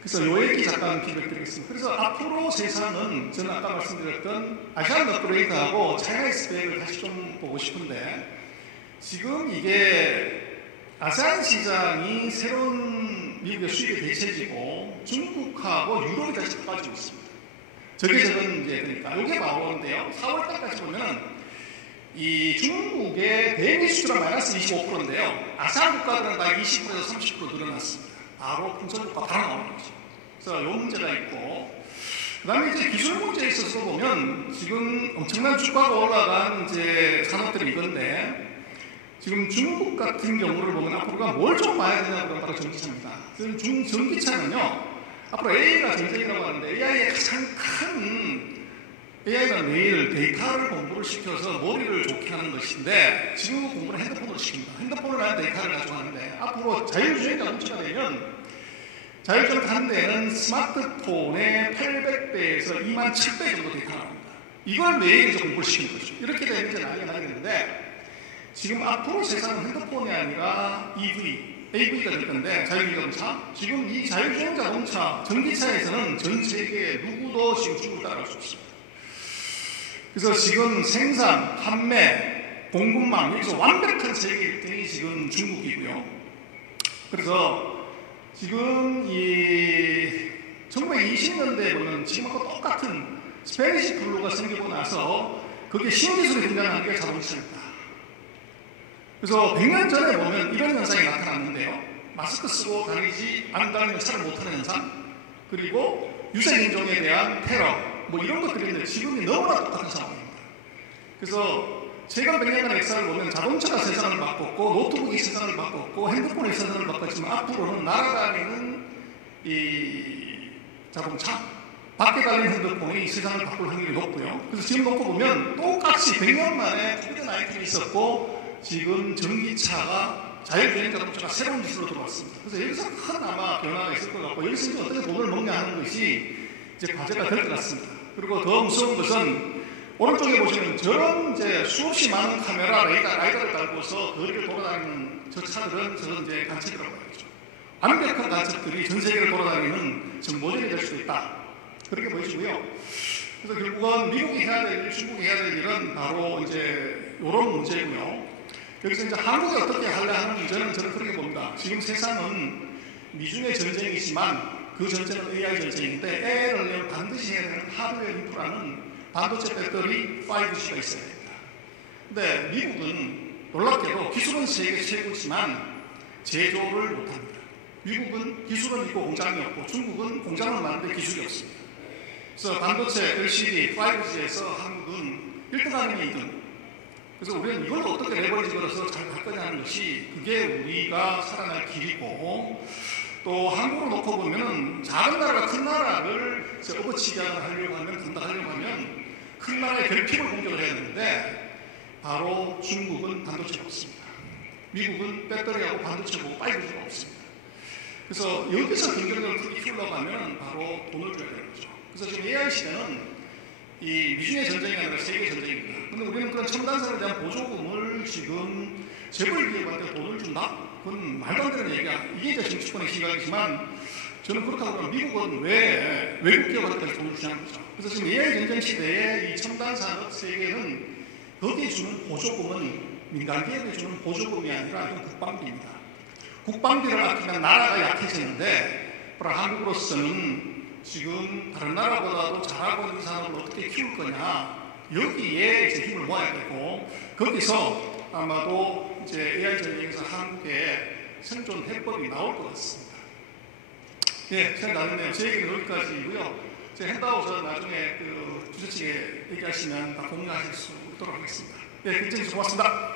그래서 요 얘기 잠깐 기억드리겠습니다. 그래서 앞으로 세상은 저는 아까 말씀드렸던 아시안 업그레이드하고 차이나 스펙을 다시 좀 보고 싶은데 지금 이게 아세안 시장이 새로운 미국의 수입의 대체지고 중국하고 유럽이 다시 빠지고 있습니다. 저게 이제 그러니까 이게 바로인데요. 4월달까지 보면은 이 중국의 대미 수출은 마이너스 25%인데요. 아세안 국가들은 다 20%에서 30% 늘어났습니다. 바로 풍선국가 바로 나오는 거죠. 그래서 이 문제가 있고, 그 다음에 이제 기술 문제에 있어서 보면 지금 엄청난 주가가 올라간 이제 산업들이 있는데, 지금 중국 같은 경우를 보면 앞으로가 뭘 좀 봐야 되냐 그러면 바로 전기차입니다. 전기차는요, 앞으로 AI가 전쟁이라고 하는데 AI의 가장 큰 AI가 매일 데이터를 공부를 시켜서 머리를 좋게 하는 것인데 지금 공부를 핸드폰으로 시킵니다. 핸드폰을 하는 데이터를 가지고 하는데 앞으로 자율주행 자동차가 되면 자율주행 하는 데는 스마트폰의 800배에서 2700배 정도 데이터가 나옵니다. 이걸 매일 이제 공부를 시키는 거죠. 이렇게 되면 이제 난리가 나겠는데 지금 앞으로 세상은 핸드폰이 아니라 AV가 될 건데 자율주행 자동차 지금 이 자율주행 자동차 전기차에서는 전 세계 누구도 지금 중국을 따라갈 수 없습니다. 그래서 지금 생산, 판매, 공급망 여기서 완벽한 세계 1등이 지금 중국이고요. 그래서 지금 이 1920년대에 보면 지금하고 똑같은 스페니시 플루가 생기고 나서 그게 신기술이 등장한 게 자동차입니다. 그래서 100년 전에 보면 이런 현상이 나타났는데요. 마스크 쓰고 다니지 않다는 차를 못하는 현상, 그리고 유색인종에 대한 테러, 뭐 이런 것들이 있는데 지금이 너무나 똑같은 상황입니다. 그래서 최근 100년간의 역사를 보면 자동차가 세상을 바꿨고 노트북이 세상을 바꿨고 핸드폰이 세상을 바꿨지만 앞으로는 날아다니는 이 자동차, 밖에 달린 핸드폰이 세상을 바꿀 확률이 높고요. 그래서 지금 놓고 보면 똑같이 100년 만에 코비드-19이 있었고 지금 전기차가 자율주행 자동차가 새로운 기술로 들어왔습니다. 그래서 여기서 큰 아마 변화가 있을 것 같고 여기서 이제 어떻게 돈을 먹냐 하는 것이 이제 과제가 될 것 같습니다. 그리고 더 무서운 것은 오른쪽에 보시면 저런 이제 수없이 많은 카메라, 라이더를 달고서 거리를 돌아다니는 저 차들은 저런 이제 간첩이라고 하죠. 완벽한 간첩들이 전 세계를 돌아다니는 지금 모델이 될 수도 있다. 그렇게 보이시고요. 그래서 결국은 미국이 해야 될 일, 중국이 해야 될 일은 바로 이제 이런 문제고요. 여기서 이제 한국이 어떻게 하려 하는 문제는 저는 그렇게 봅니다. 지금 세상은 미중의 전쟁이지만 그 전쟁은 AI 전쟁인데 AI를 반드시 해야 되는 하드웨어 인프라는 반도체 배터리 5G가 있어야 됩니다. 근데 미국은 놀랍게도 기술은 세계 최고지만 제조를 못합니다. 미국은 기술은 있고 공장이 없고 중국은 공장을 만드는데 기술이 없습니다. 그래서 반도체, LCD, 5G에서 한국은 1등 아니면 2등. 그래서 우리는 이걸 어떻게 레버리지 걸어서 잘 갈 거냐는 것이 그게 우리가 살아날 길이고 또 한국으로 놓고 보면은 작은 나라가 큰 나라를 업어치기를 하려고 하면 감당하려고 하면 큰 나라의 결핍을 공격을 해야 되는데 바로 중국은 반도체가 없습니다. 미국은 배터리하고 반도체하고 5G가 없습니다. 그래서 여기서 경쟁력을 크게 키우려고 하면 바로 돈을 줘야 되는 거죠. 그래서 지금 AI 시대는 이 미중의 전쟁이 아니라 세계 전쟁입니다. 그런데 우리는 그런 첨단산에 대한 보조금을 지금 재벌 기업한테 돈을 준다? 그건 말도 안 되는 얘기야. 이게 이제 정치권의 시각이지만 저는 그렇다고 하면 미국은 왜 외국 기업한테 돈을 주냐는 거죠. 그래서 지금 AI 전쟁 시대에 이 첨단산업 세계는 거기에 주는 보조금은 민간 기업에 주는 보조금이 아니라 이건 국방비입니다. 국방비를 아끼면 나라가 약해지는데 한국으로서는 지금 다른 나라보다도 잘하고 있는 산업을 어떻게 키울 거냐 여기에 이제 힘을 모아야 되고 거기서 아마도 이제 AI 전쟁에서 한국의 생존 해법이 나올 것 같습니다. 예, 시간 나왔네요. 제 얘기는 여기까지고요. 제 핸드아웃은 나중에 그 주최 측에 얘기하시면 다 공유하실 수 있도록 하겠습니다. 예, 굉장히 고맙습니다.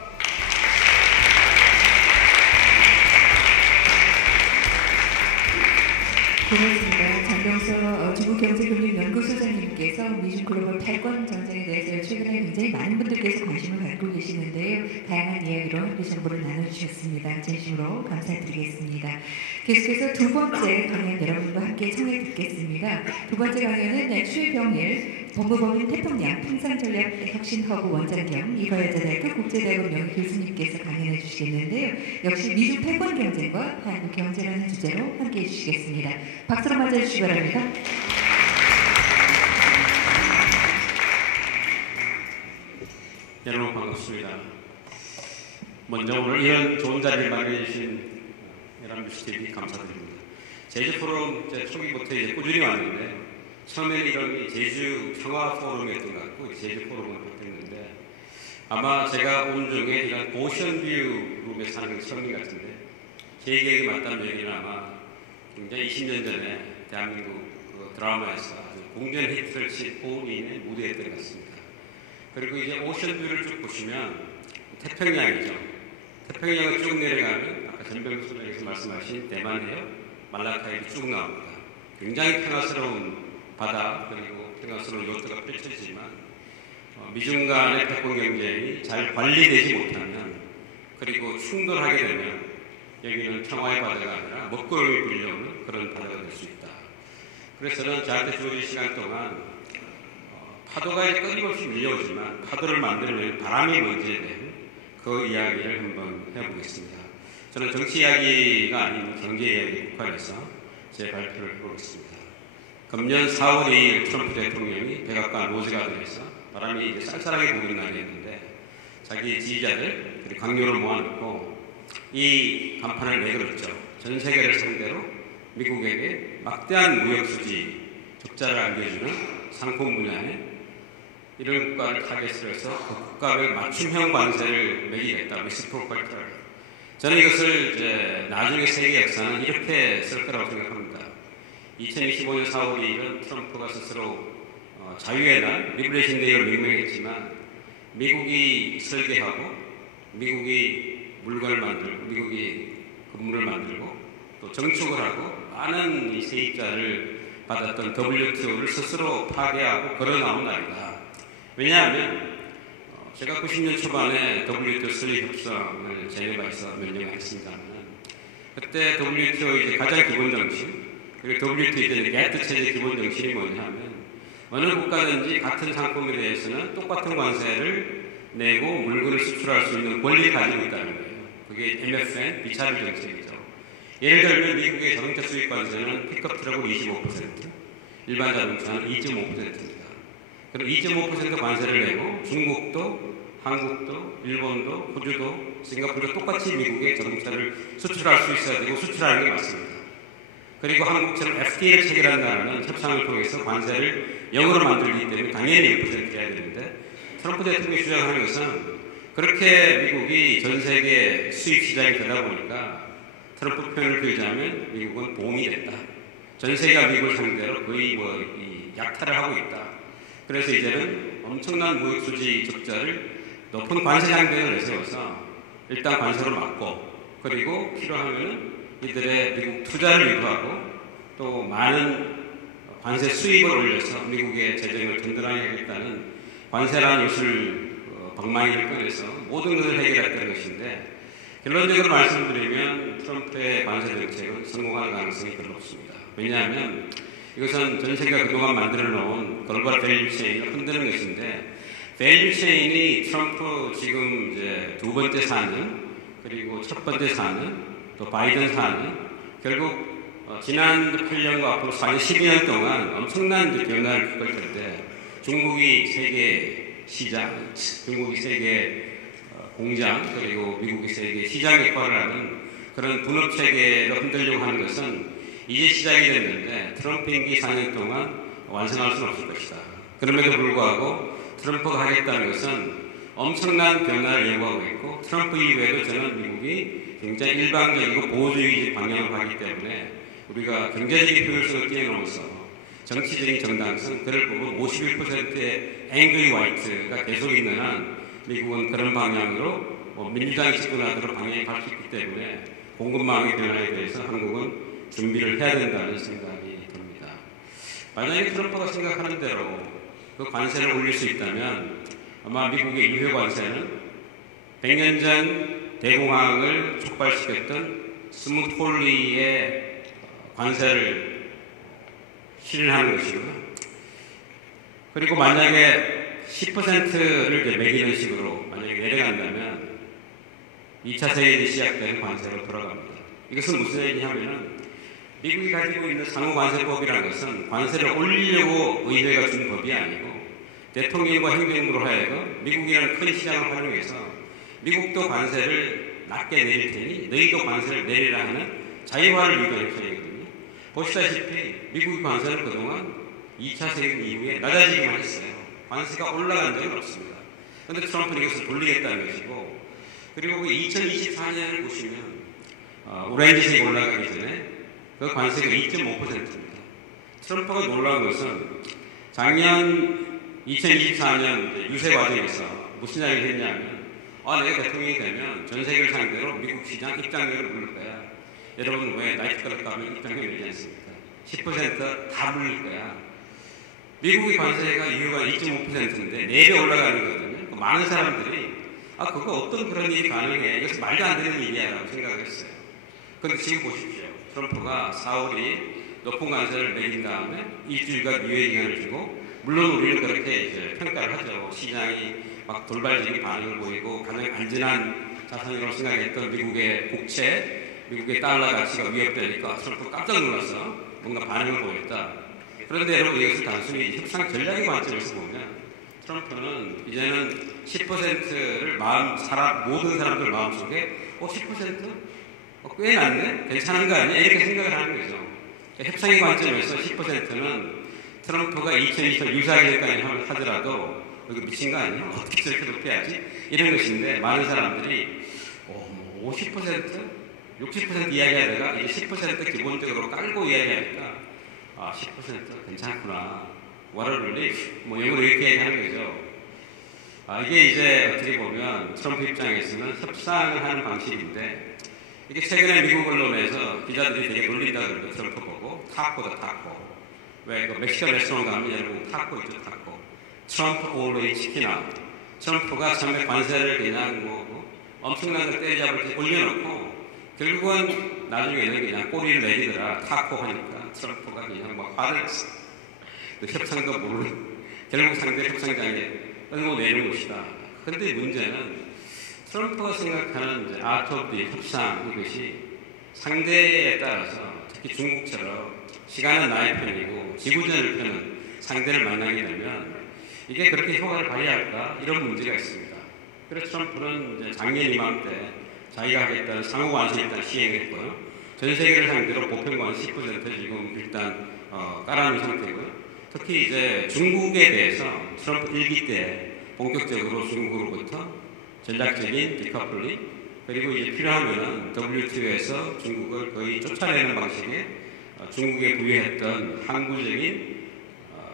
고맙습니다. 장병서 중국경제금융연구소장님께서 미중 글로벌 패권 전쟁에 대해서 최근에 굉장히 많은 분들께서 관심을 갖고 계시는데요. 다양한 이야기로 함께 정보를 나눠주셨습니다. 진심으로 감사드리겠습니다. 계속해서 두 번째 강연 여러분과 함께 청해 듣겠습니다. 두 번째 강연은 최병일 법무법인 태평양 풍산전략혁신허브 원장 겸 이화여자대학교 국제대학원 명예교수님께서 강연해 주시겠는데요. 역시 미중 패권 경쟁과 한국 경제라는 주제로 함께해 주시겠습니다. 박수로 맞아주시기 바랍니다. 여러분 반갑습니다. 먼저 오늘 이런 좋은 자리를 마련해 주신 연합뉴스TV 감사드립니다. 제주 포럼 초기부터 이제 꾸준히 왔는데 처음에는 이런 제주 평화 포럼이었던 것 같고 제주 포럼을 바뀌었는데 아마 제가 온 중에 이런 오션뷰 룸에 사는 게 처음인 것 같은데 제 기억이 맞다면 여기는 아마 굉장히 20년 전에 대한민국 그 드라마에서 아주 공전 히트를 친 오은인의 무대였던 것 같습니다. 그리고 이제 오션뷰를 쭉 보시면 태평양이죠. 태평양을 쭉 내려가면 아까 전병수 소장님께서 말씀하신 대만해협, 말라카이도 쭉 나옵니다. 굉장히 평화스러운 바다 그리고 평화스러운 요트가 펼쳐지지만 미중 간의 패권 경쟁이 잘 관리되지 못하면 그리고 충돌하게 되면 여기는 평화의 바다가 아니라 먹구름이 불려오는 그런 바다가 될 수 있다. 그래서 저는 저한테 주어진 시간 동안 파도가 이제 끊임없이 밀려오지만 파도를 만들어내는 바람이 뭔지에 대한 그 이야기를 한번 해보겠습니다. 저는 정치 이야기가 아닌 경제 이야기에 국한해서 제 발표를 해보겠습니다. 금년 4월 2일 트럼프 대통령이 백악관 로즈가든에서 바람이 이제 쌀쌀하게 부는 날이었는데 자기 지지자들 그리고 강요를 모아놓고 이 간판을 내걸었죠. 전 세계를 상대로 미국에게 막대한 무역 수지 적자를 안겨주는 상품 분야에 이런 국가를 타겟으로 해서 그 국가별 맞춤형 관세를 매기겠다. 리시프로컬. 저는 이것을 이제 나중에 세계 역사는 이렇게 쓸 거라고 생각합니다. 2025년 4월 2일은 트럼프가 스스로 자유의 날, 리브레이션 데이를 명명했지만 미국이 설계하고 미국이 물건을 만들고 미국이 건물을 만들고 또 정축을 하고 많은 이 세입자를 받았던 WTO를 스스로 파괴하고 걸어나온 날이다. 왜냐하면 제가 90년 초반에 WTO 설립 협상을 제네바에서 면령했습니다만 그때 WTO 이제 가장 기본 정신 그리고 WTO 이제 게트 체제 기본 정신이 뭐냐면 어느 국가든지 같은 상품에 대해서는 똑같은 관세를 내고 물건을 수출할 수 있는 권리를 가지고 있다는 거예요. 그게 MFN 비차별 정책이죠. 예를 들면 미국의 자동차 수입 관세는 픽업 트럭은 25%, 일반 자동차는 2.5%입니다. 그럼 2.5% 관세를 내고 중국도, 한국도, 일본도, 호주도, 싱가포르도 똑같이 미국의 자동차를 수출할 수 있어야 되고 수출하는 게 맞습니다. 그리고 한국처럼 FTA를 체결한다는 협상을 통해서 관세를 0으로 만들기 때문에 당연히 1% 해야 되는데 트럼프 대통령이 주장하는 것은 그렇게 미국이 전 세계 수입 시장이 되다 보니까 트럼프 표현을 빌자면 미국은 봉이 됐다. 전 세계가 미국을 상대로 거의 약탈을 하고 있다. 그래서 이제는 엄청난 무역 수지 적자를 높은 관세 장벽을 내세워서 일단 관세로 막고 그리고 필요하면은 이들의 미국 투자를 유도하고 또 많은 관세 수입을 올려서 미국의 재정을 든든하게 하겠다는 관세라는 요술 방망이를 꺼내서 모든 것을 해결했다는 것인데 결론적으로 말씀드리면 트럼프의 관세 정책은 성공할 가능성이 별로 없습니다. 왜냐하면 이것은 전 세계가 그동안 만들어 놓은 글로벌 밸류 체인을 흔드는 것인데 밸류 체인이 트럼프 지금 이제 두 번째 사는 그리고 첫 번째 사는 또 바이든 사는 결국 지난 8년과 앞으로 4년, 12년 동안 엄청난 변화를 겪을 텐데 중국이 세계 시장, 중국이 세계 공장 그리고 미국이 세계 시장 역할을 하는 그런 분업 체계를 흔들려고 하는 것은 이제 시작이 됐는데 트럼프 임기 4년 동안 완성할 수는 없을 것이다. 그럼에도 불구하고 트럼프가 하겠다는 것은 엄청난 변화를 예고하고 있고 트럼프 이후에도 저는 미국이 굉장히 일방적이고 보호주의 방향으로 가기 때문에 우리가 경제적인 효율성을 뛰어넘어서 정치적인 정당성, 그를 보면 51%의 앵그리 화이트가 계속 있는 한 미국은 그런 방향으로 민주당이 집권하도록 방향이 갈 수 있기 때문에 공급망의 변화에 대해서 한국은 준비를 해야 된다는 생각이 듭니다. 만약에 트럼프가 생각하는 대로 그 관세를 올릴 수 있다면 아마 미국의 유효 관세는 100년 전 대공황을 촉발시켰던 스무톨리의 관세를 실현하는 것이고요. 그리고 만약에 10%를 매기는 식으로 만약에 내려간다면 2차 세계대전이 시작되는 관세로 돌아갑니다. 이것은 무슨 얘기냐면은 미국이 가지고 있는 상호관세법이라는 것은 관세를 올리려고 의회가 준 법이 아니고 대통령과 행정부로 하여금 미국이라는 큰 시장을 활용해서 미국도 관세를 낮게 내릴 테니 너희도 관세를 내리라 하는 자유화를 유도한 협상이거든요. 보시다시피 미국의 관세는 그동안 2차 세계대전 이후에 낮아지기만 했어요. 관세가 올라간 적은 없습니다. 그런데 트럼프는 이것을 돌리겠다는 것이고, 그리고 2024년을 보시면 오렌지색이 올라가기 전에 그 관세가 2.5%입니다. 트럼프가 놀라운 것은 작년 2024년 유세 과정에서 무슨 이야기를 했냐면, 내가 대통령이 되면 전 세계를 상대로 미국 시장 입장료를 물릴 거야. 여러분 왜 나이트클럽 가면 입장료 내지 않습니까? 10% 다 물릴 거야. 미국의 관세가 이유가 2.5%인데 4배 올라가는 거거든요. 많은 사람들이 그거 어떤 그런 일이 가능해? 이것은 말도 안 되는 일이야 라고 생각을 했어요. 그런데 지금 보십시오. 트럼프가 4월이 높은 관세를 매긴 다음에 일주일간 유예기간을 주고, 물론 우리는 그렇게 이제 평가를 하죠. 시장이 막 돌발적인 반응을 보이고 가장 안전한 자산이라고 생각했던 미국의 국채, 미국의 달러 가치가 위협되니까 트럼프 깜짝 놀라서 뭔가 반응을 보였다. 그런데 여러분 이것을 단순히 협상 전략의 관점에서 보면 트럼프는 이제는 10%를 모든 사람들 마음속에 10%? 꽤 낫네? 괜찮은 거 아니야? 이렇게 생각을 하는 거죠. 협상의 관점에서 10%는 트럼프가 2020년 유사기일까지 하더라도 이거 미친 거 아니야? 어떻게 저렇게 높게 하지? 이런 것인데, 많은 사람들이 50%? 60% 이야기하다가 이제 10% 기본적으로 깔고 이야기하니까 10% 괜찮구나. What a relief. 영어로 이렇게 얘기하는 거죠. 이게 이제 어떻게 보면 트럼프 입장에서는 협상을 하는 방식인데, 이게 최근에 미국 언론에서 기자들이 되게 놀린다 그러고 트럼프 보고 타코다 타코. 왜 그 멕시칸 레스토랑 가면 여러분 타코 있죠, 타코. 트럼프 always chicken out. 트럼프가 처음에 관세를 그냥 엄청난 걸 때려잡을 때 올려놓고 결국은 나중에는 그냥 꼬리를 내리더라. 타코 하니까 트럼프가 그냥 화를 냈어. 협상도 모르고 결국 상대 협상장에 끌고 내는 것이다. 그런데 문제는 트럼프가 생각하는 아트 오브 협상, 이것이 상대에 따라서 특히 중국처럼 시간은 나의 편이고 지구전을 펴는 상대를 만나게 되면 이게 그렇게 효과를 발휘할까? 이런 문제가 있습니다. 그래서 트럼프는 이제 작년 이맘때 자기가 하겠다는 상호관세 일단 시행했고요. 전 세계를 상대로 보편관세 10% 지금 일단 깔아놓은 상태고요. 특히 이제 중국에 대해서 트럼프 1기 때 본격적으로 중국으로부터 전략적인 디커플링, 그리고 이제 필요하면은 WTO에서 중국을 거의 쫓아내는 방식의 중국에 부여했던 항구적인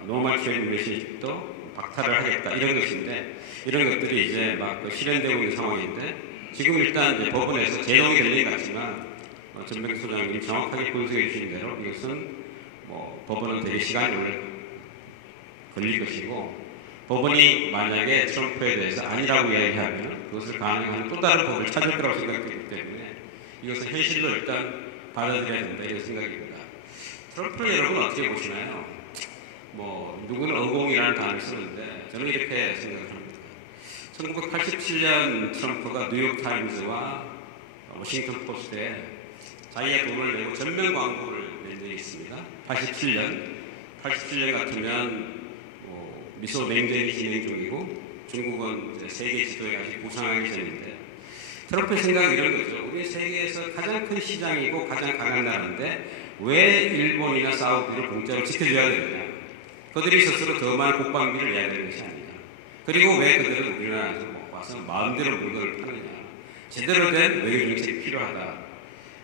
노멀 트레이드 릴레이션십도 박탈을 하겠다, 이런 것인데, 이런 것들이 이제 막 실현되고 있는 상황인데, 지금 일단 이제 법원에서 제동이 될 것 같지만 전백기 소장님 정확하게 분석해 주신 대로 이것은 법원은 되게 시간이 오래 걸릴 것이고, 법원이 만약에 트럼프에 대해서 아니라고 이야기하면 그것을 가능한 또 다른 법을 찾을 거라고 생각되기 때문에 이것은 현실로 일단 받아들여야 된다, 이런 생각입니다. 트럼프를 여러분 어떻게 보시나요? 누구는 어공이라는 단어를 쓰는데 저는 이렇게 생각을 합니다. 1987년 트럼프가 뉴욕타임즈와 워싱턴 포스트에 자기의 돈을 내고 전면 광고를 낸 적이 있습니다. 87년 같으면 미소 냉전이 진행 중이고 중국은 이제 세계 지도에 아직 부상하기 전인데, 트럼프의 생각은 이런 거죠. 우리 세계에서 가장 큰 시장이고 가장 강한 나라인데 왜 일본이나 사우디를 공짜로 지켜줘야 되느냐. 그들이 스스로 더 많은 국방비를 내야 되는 것이 아니냐. 그리고 왜 그들은 우리나라에서 와서 마음대로 물건을 파느냐. 제대로 된 외교 정책이 필요하다.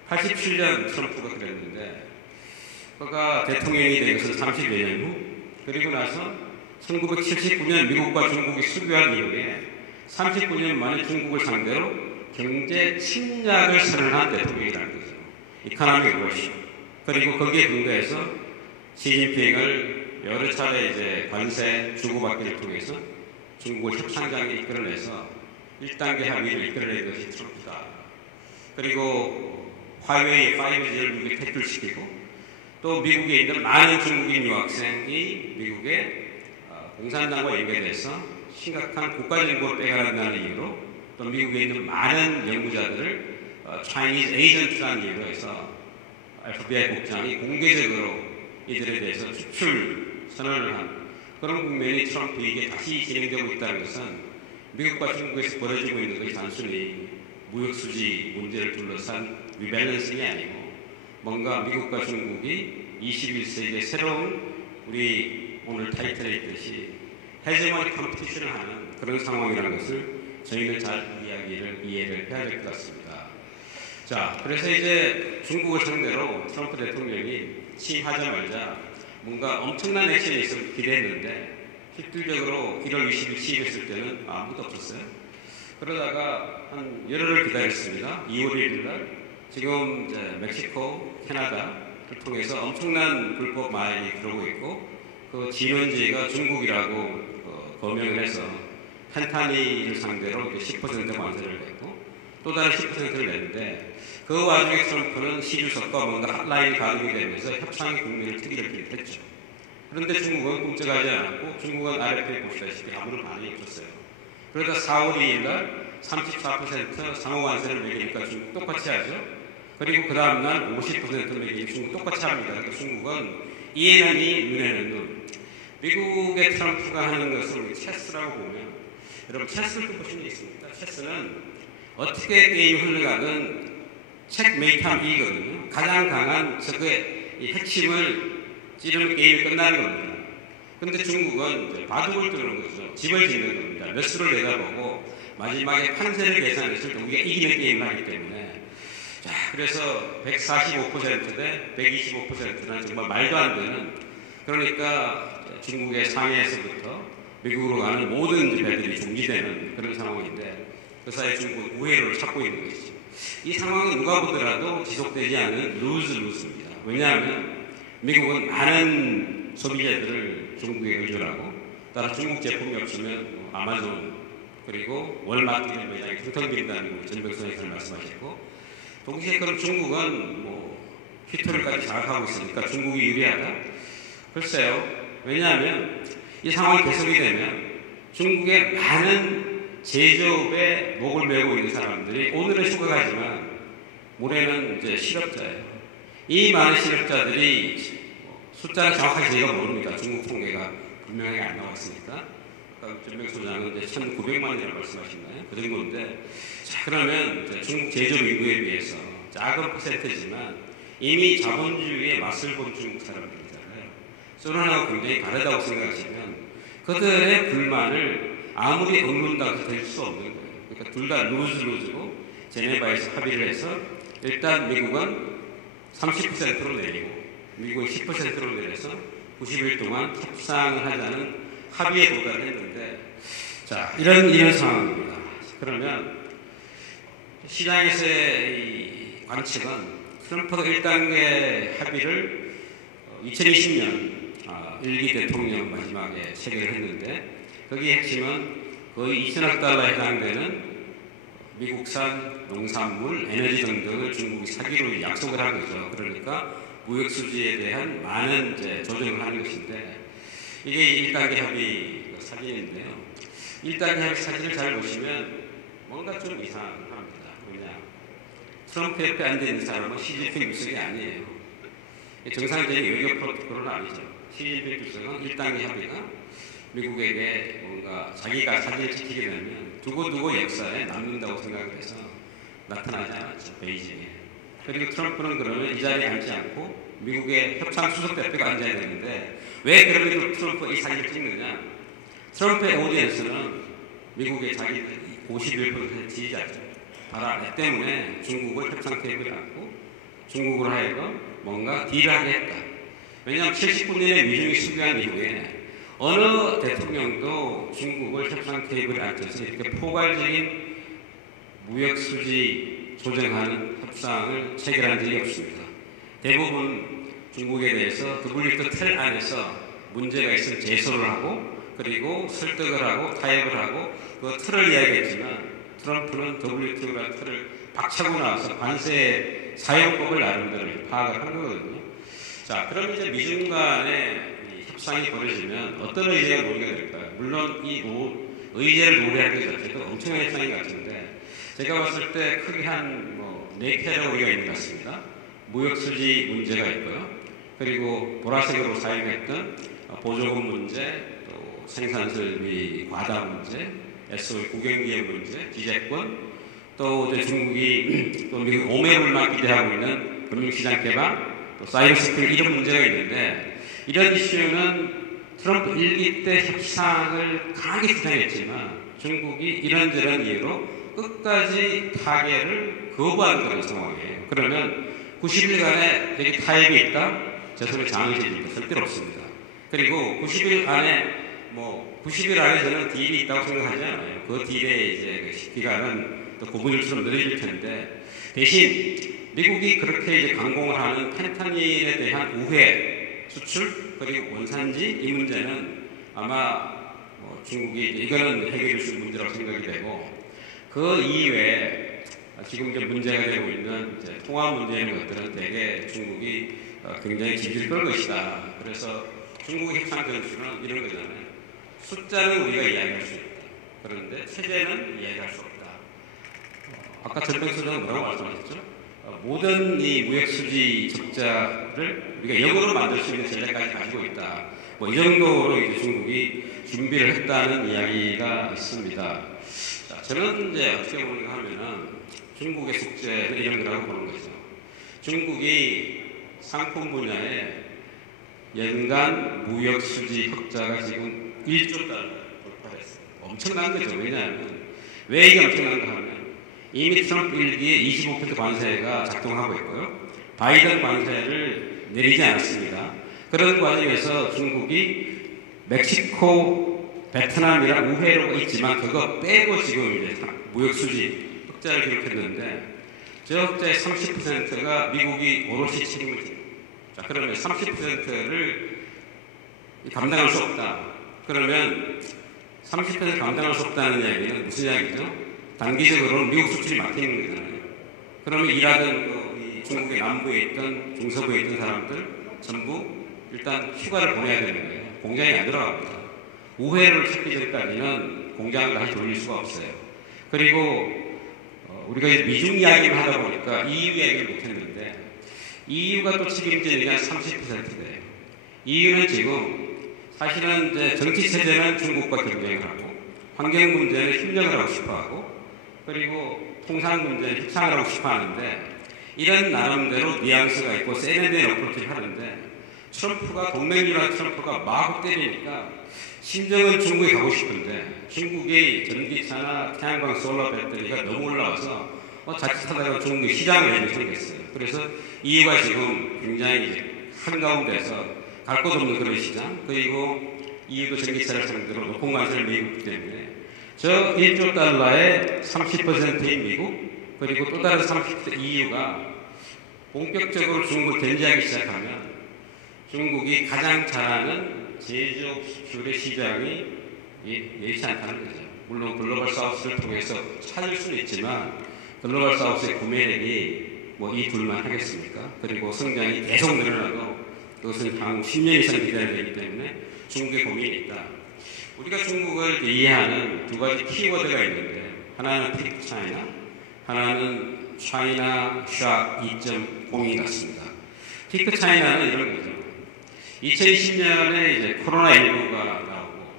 87년 트럼프가 그랬는데, 그가 대통령이 된 것은 30여 년 후, 그리고 나서 1979년 미국과 중국이 수교한 이후에 39년 만에 중국을 상대로 경제 침략을 선언한 대통령이라는 거죠. 이코노믹 러시. 그리고 거기에 근거해서 시진핑을 여러 차례 이제 관세 주고받기를 통해서 중국을 협상장에 이끌어내서 1단계 합의를 이끌어낸 것이 트럼프다. 그리고 화웨이 5G를 미국에 퇴출시키고, 또 미국에 있는 많은 중국인 유학생이 미국의 공산당과 연계돼서 심각한 국가정보를 빼가는다는 이유로, 또 미국에 있는 많은 연구자들을 Chinese Agent라는 이유로 해서 FBI 국장이 공개적으로 이들에 대해서 추출 선언을 한 그런 국면이 트럼프 이게 다시 진행되고 있다는 것은 미국과 중국에서 벌어지고 있는 것이 단순히 무역 수지 문제를 둘러싼 리밸런싱이 아니고, 뭔가 미국과 중국이 21세기의 새로운, 우리 오늘 타이틀에 있듯이 헤제모니 컴피티션을 하는 그런 상황이라는 것을 저희는 잘 이해를 해야 될 것 같습니다. 자, 그래서 이제 중국을 상대로 트럼프 대통령이 취임하자마자 뭔가 엄청난 액션이 있으면 기대했는데 실질적으로 1월 20일 취임했을 때는 아무것도 없었어요. 그러다가 한 열흘을 기다렸습니다. 2월 1일 날 지금 이제 멕시코, 캐나다를 통해서 엄청난 불법 마약이 들어오고 있고 그 진원지가 중국이라고 거명을 해서 펜타닐을 상대로 10% 관세를 냈고 또 다른 10%를 냈는데 그 와중에 트럼프는 시주석과 뭔가 핫라인이 가동이 되면서 협상의 국면을 트기를 했죠. 그런데 중국은 꿈쩍하지 않았고 중국은 RFA 보시다시피 아무런 반응이 없었어요. 그러다 4월 2일 날 34% 상호 관세를 매기니까 중국 똑같이 하죠. 그리고 그 다음날 50% 매기니 중국 똑같이 합니다. 그러니까 중국은 이에는 이, 눈에는 눈. 미국의 트럼프가 하는 것을 우리 체스라고 보면 여러분 체스를 보시는 게 있습니다. 체스는 어떻게 게임이 흘러가는 체크메이트하면 이기거든요. 가장 강한 적의 핵심을 찌르면 게임이 끝나는 겁니다. 그런데 중국은 바둑을 두는 거죠. 집을 짓는 겁니다. 몇 수를 내다보고 마지막에 판세를 계산했을 때 우리가 이기는 게임을 하기 때문에 자, 그래서 145% 대 125%는 정말 말도 안 되는 그러니까 중국의 상해에서부터 미국으로 가는 모든 배들이 중지되는 그런 상황인데 그 사이에 중국은 우회로를 찾고 있는 것이죠. 이 상황은 누가 보더라도 지속되지 않는 루즈입니다. 왜냐하면 미국은 많은 소비자들을 중국에 의존하고 따라 중국 제품이 없으면 아마존 그리고 월마트 이런 매장이 텅텅 빈다는 전병선에서 말씀하셨고 동시에 그럼 중국은 휘토를까지 장악하고 있으니까 중국이 유리하다? 글쎄요. 왜냐하면 이 상황이 계속이 되면 중국의 많은 제조업에 목을 메고 있는 사람들이 오늘은 휴가가지만 모레는 이제 실업자예요. 이 많은 실업자들이 숫자는 정확하게 저희가 모릅니다. 중국 통계가 분명하게 안 나왔으니까. 아까 전명 소장은 이제 1,900만이라고 말씀하셨나요? 그 정도인데, 자, 그러면 이제 중국 제조업 인구에 비해서 작은 퍼센트지만 이미 자본주의에 맛을 본 중국 사람들이잖아요. 소련하고 굉장히 다르다고 생각하시면 그들의 불만을 아무리 억눈다고 해서 될 수 없는 거예요. 그러니까 둘 다 루즈고 제네바에서 합의를 해서 일단 미국은 30%로 내리고 미국은 10%로 내려서 90일 동안 협상을 하자는 합의에 도달했는데 자, 이런 상황입니다. 그러면 시장에서의 이 관측은 트럼프가 1단계 합의를 2020년 1기 대통령 마지막에 체결했는데 거기에 핵심은 거의 2천억 달러에 해당되는 미국산 농산물, 에너지 등등을 중국이 사기로 약속을 한 거죠. 그러니까 무역 수지에 대한 많은 이제 조정을 하는 것인데 이게 1단계 합의 사진인데요. 1단계 합의 사진을 잘 보시면 뭔가 좀 이상합니다. 왜냐? 트럼프 옆에 앉아 있는 사람은 시진핑 주석이 아니에요. 정상적인 외교 프로토콜은 아니죠. 시진핑 주석은 1단계 합의가 미국에게 뭔가 자기가 사진을 찍히게 되면 두고두고 역사에 남는다고 생각해서 나타나지 않았죠. 베이징에. 그리고 트럼프는 그러면 이 자리에 앉지 않고 미국의 협상 수석 대표가 앉아야 되는데 왜 그러면 트럼프가 이 사진을 찍느냐? 트럼프의 오디언스는 미국의 자기 51% 지지자죠. 바로 이 때문에 중국을 협상 테이블에 앉고 중국으로 하여금 뭔가 딜하게 했다. 왜냐하면 79년에 미중이 수교한 이후에 어느 대통령도 중국을 협상 테이블에 앉아서 이렇게 포괄적인 무역 수지 조정하는 협상을 체결한 적이 없습니다. 대부분 중국에 대해서 WTO 틀 안에서 문제가 있으면 제소를 하고 그리고 설득을 하고 타협을 하고 그 틀을 이야기했지만 트럼프는 WTO라는 틀을 박차고 나와서 관세 사용법을 나름대로 파악을 한 거거든요. 자, 그럼 이제 미중 간의 협상이 벌어지면 어떤 의제가 논의가 될까요? 물론 이 의제를 논의하는 것 자체도 엄청난 협상이 같은데 제가 봤을 때 크게 한 4개라고 우리가 있는 것 같습니다. 무역수지 문제가 있고요. 그리고 보라색으로 사용했던 보조금 문제, 또 생산설비 과다 문제, SOE 국영기업 문제, 기재권, 또 이제 중국이 또 미국 오매불만 기대하고 있는 금융시장 개방, 또 사이버 스킬 이런 문제가 있는데 이런 이슈는 트럼프 1기 때 협상을 강하게 주장했지만 중국이 이런저런 이유로 끝까지 타결을 거부하는 그런 상황이에요. 그러면 90일간에 여기 타협이 있다? 제 손에 장의식입니다. 절대로 없습니다. 그리고 90일 안에 90일 안에 저는 딜이 있다고 생각하지 않아요. 그 딜의 이제 기간은 또 고분일처럼 늘어질 텐데, 대신 미국이 그렇게 이제 강공을 하는 펜타닐에 대한 우회 수출 그리고 원산지 이 문제는 아마 중국이 이거는 해결할 수 있는 문제라고 생각이 되고, 그 이외에 지금 이제 문제가 되고 있는 이제 통화 문제 이런 것들은 대개 중국이 굉장히 질질 끌 것이다. 그래서 중국 협상 전술은 이런 거잖아요. 숫자는 우리가 이야기할 수 있다. 그런데 체제는 이야기할 수 없다. 아까 전병수는 뭐라고 말씀하셨죠? 모든 이 무역 수지 적자를 우리가 역으로 만들 수 있는 전략까지 가지고 있다. 이 정도로 이제 중국이 준비를 했다는 이야기가 있습니다. 자, 저는 이제 어떻게 보는가 하면은 중국의 숙제는 이런 거라고 보는 거죠. 중국이 상품 분야에 연간 무역 수지 흑자가 지금 1조 달러 돌파했어요. 엄청난 거죠. 왜냐하면 왜 이게 엄청난가 하면 이미 트럼프 1기에 25% 관세가 작동하고 있고요. 바이든 관세를 내리지 않았습니다. 그런 과정에서 중국이 멕시코, 베트남이랑 우회로가 있지만 그거 빼고 지금 이제 무역 수지 흑자를 기록했는데, 저 흑자의 30%가 미국이 오롯이 책임을 집니다. 자, 그러면 30%를 감당할 수 없다. 그러면 30% 감당할 수 없다는 이야기는 무슨 이야기죠? 단기적으로는 미국 수출이 막히는 거잖아요. 그러면 일하던 중국의 남부에 있던 중서부에 있던 사람들 전부 일단 휴가를 보내야 되는 거예요. 공장이 안 들어갑니다. 우회를 찾기 전까지는 공장을 다시 돌릴 수가 없어요. 그리고 우리가 미중 이야기를 하다 보니까 EU 이야기를 못했는데, EU가 또 책임지는 게 30%대예요. EU는 지금 사실은 이제 정치 체제는 중국과 경쟁을 하고, 환경 문제는 협력을 하고 싶어하고, 그리고 통상 문제는 협상을 하고 싶어하는데, 이런 나름대로 뉘앙스가 있고 세련된 어프로치를 하는데, 트럼프가 동맹이라는 트럼프가 마구 때리니까 심정은 중국에 가고 싶은데, 중국의 전기차나 태양광 솔라 배터리가 너무 올라와서 자칫하다가 중국이 시장을 생겼어요. 그래서 EU가 지금 굉장히 한가운데서 갈 곳 없는 그런 시장, 그리고 EU도 전기차를 상대로 높은 관세를 매기기 때문에 저 1조 달러의 30%인 미국, 그리고 또 다른 30% EU가 본격적으로 중국을 견제하기 시작하면 중국이 가장 잘하는 제조업 수출의 시장이 예의치 않다는 거죠. 물론 글로벌 사우스를 통해서 찾을 수는 있지만 글로벌 사우스의 구매력이 이 둘만 하겠습니까? 그리고 성장이 계속 늘어나도 그것은 향후 10년 이상 기다려야 되기 때문에 중국의 고민이 있다. 우리가 중국을 이해하는 두 가지 키워드가 있는데, 하나는 픽 차이나, 하나는 차이나 샥 2.0이 같습니다. 픽 차이나는 이런 거죠. 2020년에 이제 코로나19가 나오고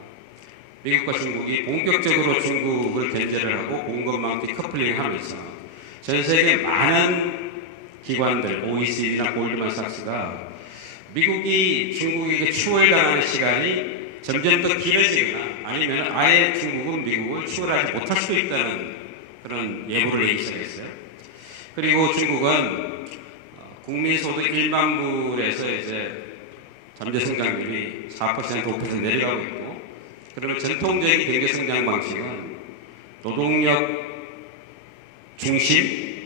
미국과 중국이 본격적으로 중국을 견제를 하고 공급망 디커플링을 하면서 전 세계 많은 기관들, OECD나 골드만삭스가 미국이 중국에게 추월당하는 시간이 점점 더 길어지거나 아니면 아예 중국은 미국을 추월하지 못할 수 있다는 그런 예보를 내기 시작했어요. 그리고 중국은 국민소득 1만 불에서 이제 잠재성장률이 4%, 5% 내려가고 있고, 그러면 전통적인 경제성장 방식은 노동력 중심,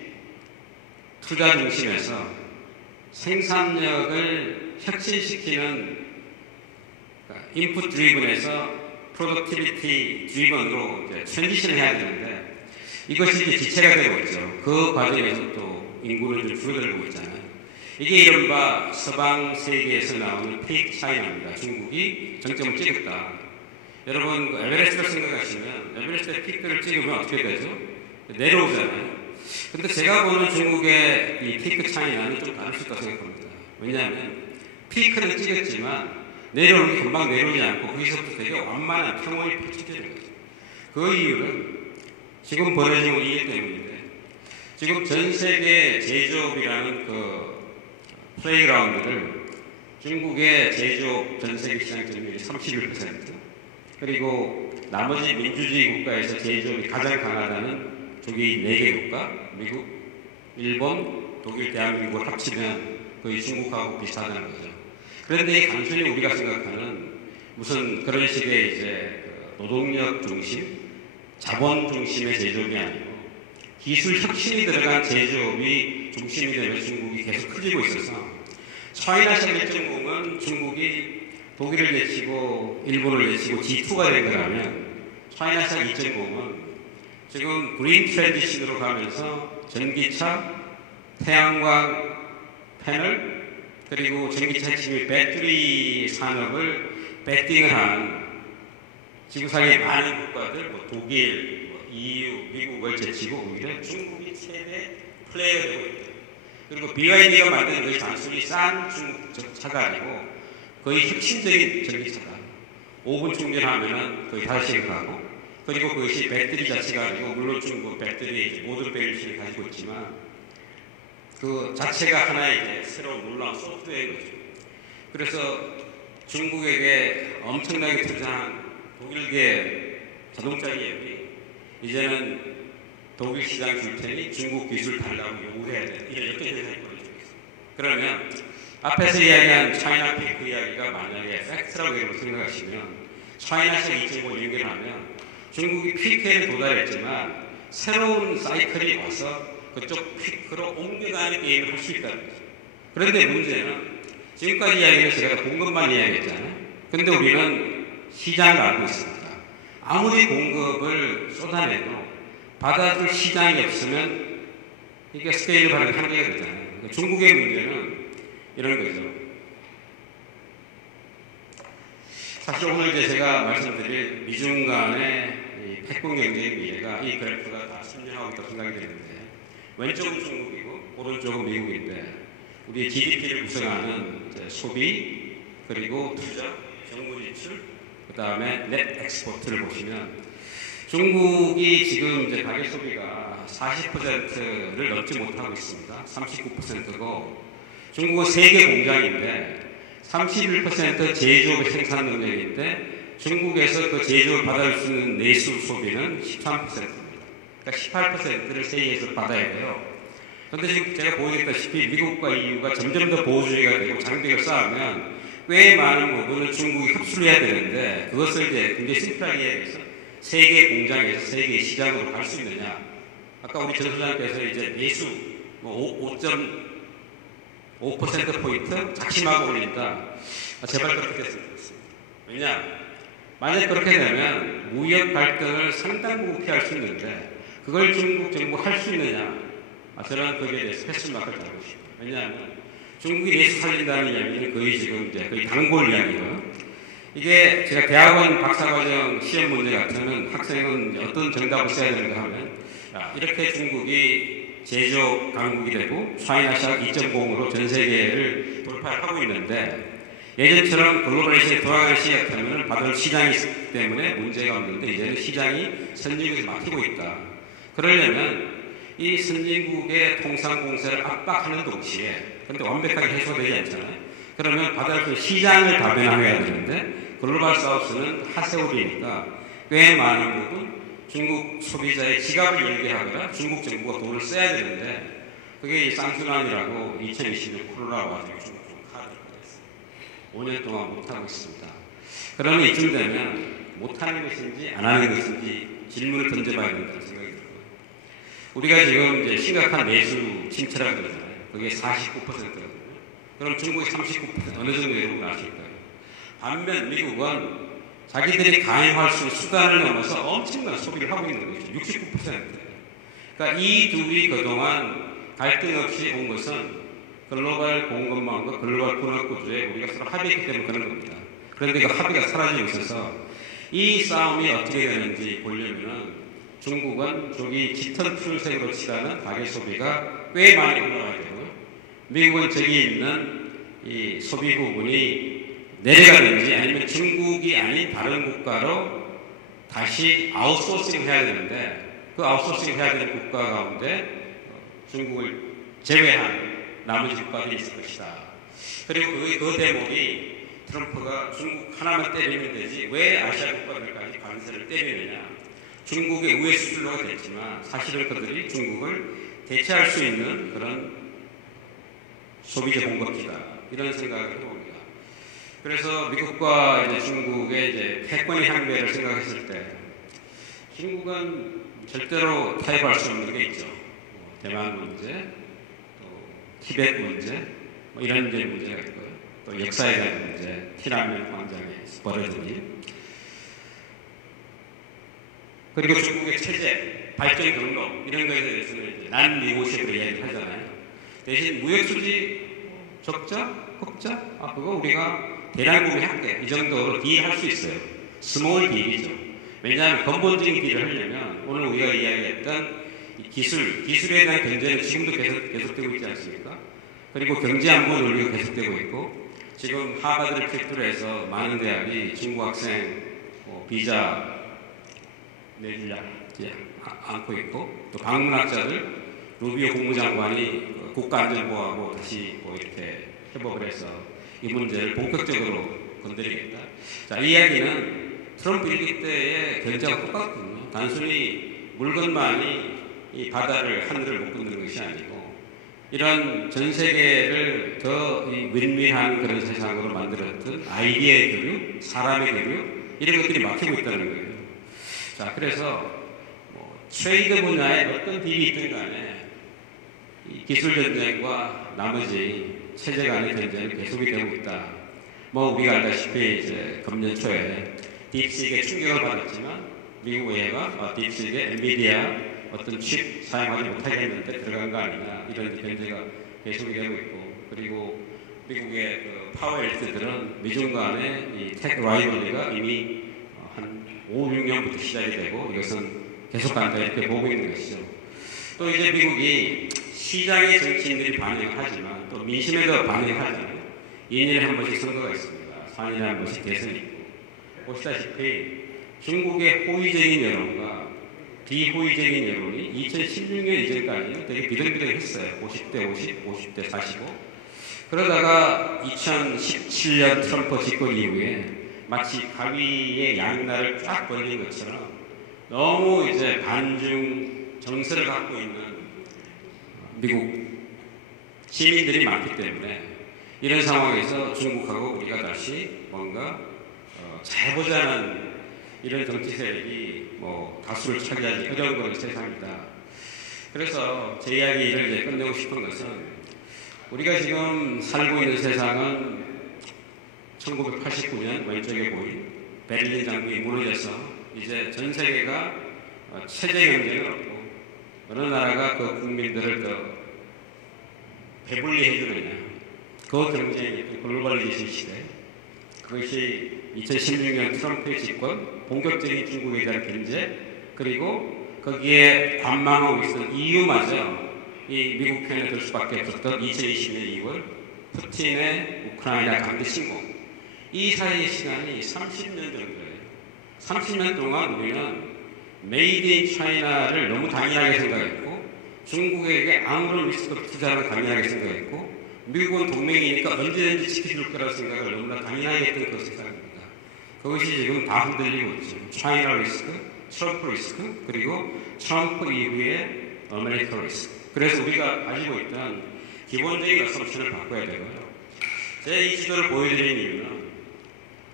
투자 중심에서 생산력을 혁신시키는 인풋 드리븐에서 프로덕티비티 드리븐으로 트랜지션을 해야 되는데, 이것이 이제 지체가 되고 있죠. 그 과정에서 또 인구는 좀 줄어들고 있잖아요. 이게 이른바 서방 세계에서 나오는 픽 차이나입니다. 중국이 정점을 찍었다. 여러분 에베레스트를 생각하시면 에베레스트의 픽을 찍으면 어떻게 되죠? 내려오잖아요. 근데 제가 보는 중국의 이 피크 차이나는 좀 다를 수 있다고 생각합니다. 왜냐하면 피크는 찍었지만 내려오는 게 금방 내려오지 않고 거기서부터 되게 완만한 평원이 펼쳐지는 거죠. 그 이유는 지금 벌어지는 이해 때문인데, 지금 전 세계 제조업이라는 그 플레이그라운드를 중국의 제조업 전 세계 시장 점유율이 31%, 그리고 나머지 민주주의 국가에서 제조업이 가장 강하다는 조기 4개 국가, 미국, 일본, 독일, 대한민국을 합치면 거의 중국하고 비슷하다는 거죠. 그런데 단순히 우리가 생각하는 무슨 그런 식의 이제 노동력 중심, 자본 중심의 제조업이 아니고 기술 혁신이 들어간 제조업이 중심이 되면 중국이 계속 커지고 있어서 차이나샵 1.0은 중국이 독일을 내치고 일본을 내치고 G2가 된 거라면 차이나샵 2.0은 지금 그린 트랜지션으로 가면서 전기차, 태양광 패널 그리고 전기차 핵심의 배터리 산업을 배팅을 한 지구상의 많은 국가들, 독일, EU, 미국을 제치고 오히려 중국이 최대 플레이어가 되고 있다. 그리고 BYD가 만드는 것이 단순히 싼 중국 차가 아니고 거의 혁신적인 전기차다. 5분 충전하면 거의 5시간 가고 그리고 그것이 배터리 자체가 아니고 물론 중국 배터리 모든 배터리를 가지고 있지만 그 자체가 하나의 이제 새로운 놀라운 소프트웨어인 거죠. 그래서 중국에게 엄청나게 투자한 독일계 자동차 기업이 이제는 독일 시장 줄 테니 중국 기술 달라고 요구해야 돼. 이런 역전 현상이 벌어지고 있습니다. 그러면 앞에서 이야기한 차이나 피크 이야기가 만약에 팩트라고 여러분 생각하시면 차이나샵 2.5 연결하면 중국이 피크에 도달했지만 새로운 사이클이 와서 그쪽 피크로 옮겨가는 게임을 할 수 있다는 거죠. 그런데 문제는 지금까지 이야기는 제가 공급만 이야기했잖아요. 그런데 우리는 시장을 알고 있습니다. 아무리 공급을 쏟아내도 받아줄 시장이 없으면 이게 스케일을 받는 한계가 되잖아요. 그러니까 중국의 문제는 이런 거죠. 사실 오늘 이제 제가 말씀드릴 미중 간의 패권 경제의 미래가 이 그래프가 다 설명하고 있다고 생각이 되는데 왼쪽은 중국이고 오른쪽은 미국인데 우리 GDP를 구성하는 소비 그리고 투자, 정부 지출 그 다음에 넷 엑스포트를 보시면 중국이 지금 이제 가계 소비가 40%를 넘지 못하고 있습니다. 39%고 중국은 세계 공장인데 31% 제조업 생산 능력인데 중국에서 그 제조업 받을 수 있는 내수 소비는 13%입니다. 그러니까 18%를 세계에서 받아야 돼요. 그런데 지금 제가 보여드렸다시피 미국과 EU가 점점 더 보호주의가 되고 장벽을 쌓으면 꽤 많은 부분을 중국이 흡수를 해야 되는데 그것을 이제 굉장히 심플하게 해서 세계 공장에서 세계 시장으로 갈 수 있느냐. 아까 우리 전 소장님께서 이제 내수 5.5%포인트 작심하고 올린다. 제발 그렇게 됐으면 좋겠습니다. 왜냐? 만약 그렇게 되면 무역 갈등을 상당 부분 피할 수 있는데 그걸 중국 정부가 할 수 있느냐? 저는 거기에 대해서 패스 마크를 달고 싶어요. 왜냐하면 중국이 내수 살린다는 이야기는 거의 지금 이제 거의 단골 이야기고요. 이게 제가 대학원 박사과정 시험 문제 같으면 학생은 어떤 정답을 써야 되는가 하면 이렇게 중국이 제조업 강국이 되고 차이나샵 2.0으로 전 세계를 돌파하고 있는데 예전처럼 글로벌레이션이 돌아가는 시기 같으면 받을 시장이 있기 때문에 문제가 없는데 이제는 시장이 선진국에서 막히고 있다. 그러려면 이 선진국의 통상 공세를 압박하는 동시에 그런데 완벽하게 해소되지 않잖아요. 그러면 받을 그 시장을 다변화해야 되는데 글로벌 사우스는 하세울이니까 꽤 많은 부분 중국 소비자의 지갑을 열게 하거나 중국 정부가 돈을 써야 되는데 그게 이 쌍순환이라고 2020년 코로나가 와서 중국 카드를 받았어요. 5년 동안 못하고 있습니다. 그러면 이쯤 되면 못하는 것인지 안 하는 것인지 질문을 던져봐야 된다는 생각이 들고요. 우리가 지금 이제 심각한 내수 침체라고 그러잖아요. 그게 49%거든요. 그럼 중국이 39% 어느 정도 여러분 아실 거예요. 반면 미국은 자기들이 가행할 수 있는 수단을 넘어서 엄청난 소비를 하고 있는 거죠. 69%. 그러니까 이 둘이 그동안 갈등 없이 온 것은 글로벌 공급망과 글로벌 분업구조에 우리가 서로 합의했기 때문에 그런 겁니다. 그런데 그 합의가 사라지고 있어서 이 싸움이 어떻게 되는지 보려면 중국은 저기 짙은 푸른색으로 칠하는 가계 소비가 꽤 많이 올라가야 되고요. 미국은 저기 있는 이 소비 부분이 내려가는지 아니면 중국이 아닌 다른 국가로 다시 아웃소싱을 해야 되는데 그 아웃소싱을 해야 되는 국가 가운데 중국을 제외한 나머지 국가들이 있을 것이다. 그리고 그 대목이 트럼프가 중국 하나만 때리면 되지 왜 아시아 국가들까지 관세를 때리느냐. 중국의 우회 수출로가 됐지만 사실은 그들이 중국을 대체할 수 있는 그런 소비재 공급기다. 이런 생각을 해봅니다. 그래서 미국과 이제 중국의 이제 패권의 향배를 생각했을 때 중국은 절대로 타협할 수 없는 게 있죠. 대만 문제, 또 티벳 문제, 뭐 이런 이제 문제가 있고요. 또 역사에 대한 문제, 티라멘 광장에 벌어진 일, 그리고 중국의 체제, 발전 경로 이런 거에 대해서는 이제 난미고식으로 이야기를 하잖아요. 대신 무역수지 적자, 흑자, 그거 우리가 대량 구매할게 이 정도로 딜할 수 있어요. 스몰 딜이죠. 왜냐하면 근본적인 딜을 하려면 오늘 우리가 이야기했던 기술에 대한 견제는 지금도 계속되고 있지 않습니까? 그리고 경제 안보 논리가 계속되고 있고 지금 하버드를 필두로 해서 많은 대학이 중국 학생 비자 내주지 않고 있고 또 방문학자들 루비오 국무장관이 국가안전보하고 다시 이렇게 협업을 해서 이 문제를 본격적으로 건드리겠다. 자, 이 이야기는 트럼프 일기 때의 견제가 똑같거든요. 단순히 물건만이 이 바다를 하늘을 못 건드는 것이 아니고 이런 전 세계를 더 윈윈한 그런 세상으로 만들었던 아이디어의 교류, 사람의 교류 이런 것들이 막히고 있다는 거예요. 자, 그래서 트레이드 분야에 어떤 딜이 있든 간에 이 기술 전쟁과 나머지 체제 간의 전쟁은 계속이 되고 있다. 우리가 알다시피 이제 금년 초에 딥시크에 충격을 받았지만 미국 의회가 딥시크에 엔비디아 어떤 칩 사용하지 못하게 했는데 들어간 거 아니냐 이런 견제가 계속이 되고 있고 그리고 미국의 파워 엘리트들은 미중 간의 이 테크 라이벌리가 이미 한 5, 6년부터 시작이 되고 이것은 계속 간다 이렇게 보고 있는 것이죠. 또 이제 미국이 시장의 정치인들이 반영을 하지만 또 민심에도 반영을 하잖아요. 2년에 한 번씩 선거가 있습니다. 4년에 한 번씩 대선이 있고 보시다시피 중국의 호의적인 여론과 비호의적인 여론이 2016년 이전까지는 되게 비등비등했어요. 50대 50, 50대 45. 그러다가 2017년 트럼프 집권 이후에 마치 가위의 양날을 쫙 벌린 것처럼 너무 이제 반중 정서를 갖고 있는 미국 시민들이 많기 때문에 이런 상황에서 중국하고 우리가 다시 뭔가 잘 보자는 이런 정치 세력이 다수를 차지하지 어려운 세상이다. 그래서 제 이야기를 이제 끝내고 싶은 것은 우리가 지금 살고 있는 세상은 1989년 왼쪽에 보인 베를린 장벽이 무너져서 이제 전 세계가 체제 경쟁을 없고 어느 나라가 그 국민들을 더 배불리 해주느냐 그 경쟁이 글로벌리제이션 시대 그것이 2016년 트럼프의 집권 본격적인 중국에 대한 견제 그리고 거기에 관망하고 있었던 이유마저 이 미국 편에 들 수밖에 없었던 2020년 2월 푸틴의 우크라이나 강제 침공 이 사이의 시간이 30년 정도예요. 30년 동안 우리는 메이드 인 차이나를 너무 당연하게 생각했고 중국에게 아무런 리스크도 투자를 당연하게 생각했고 미국은 동맹이니까 언제든지 지켜줄 거라고 생각을 너무나 당연하게 했던 그 세상입니다. 그것이 지금 다 흔들리고 있죠. 차이나 리스크, 트럼프 리스크, 그리고 트럼프 이후의 아메리카 리스크. 그래서 우리가 가지고 있던 기본적인 어썸션을 바꿔야 되고요. 제가 이 지도를 보여드리는 이유는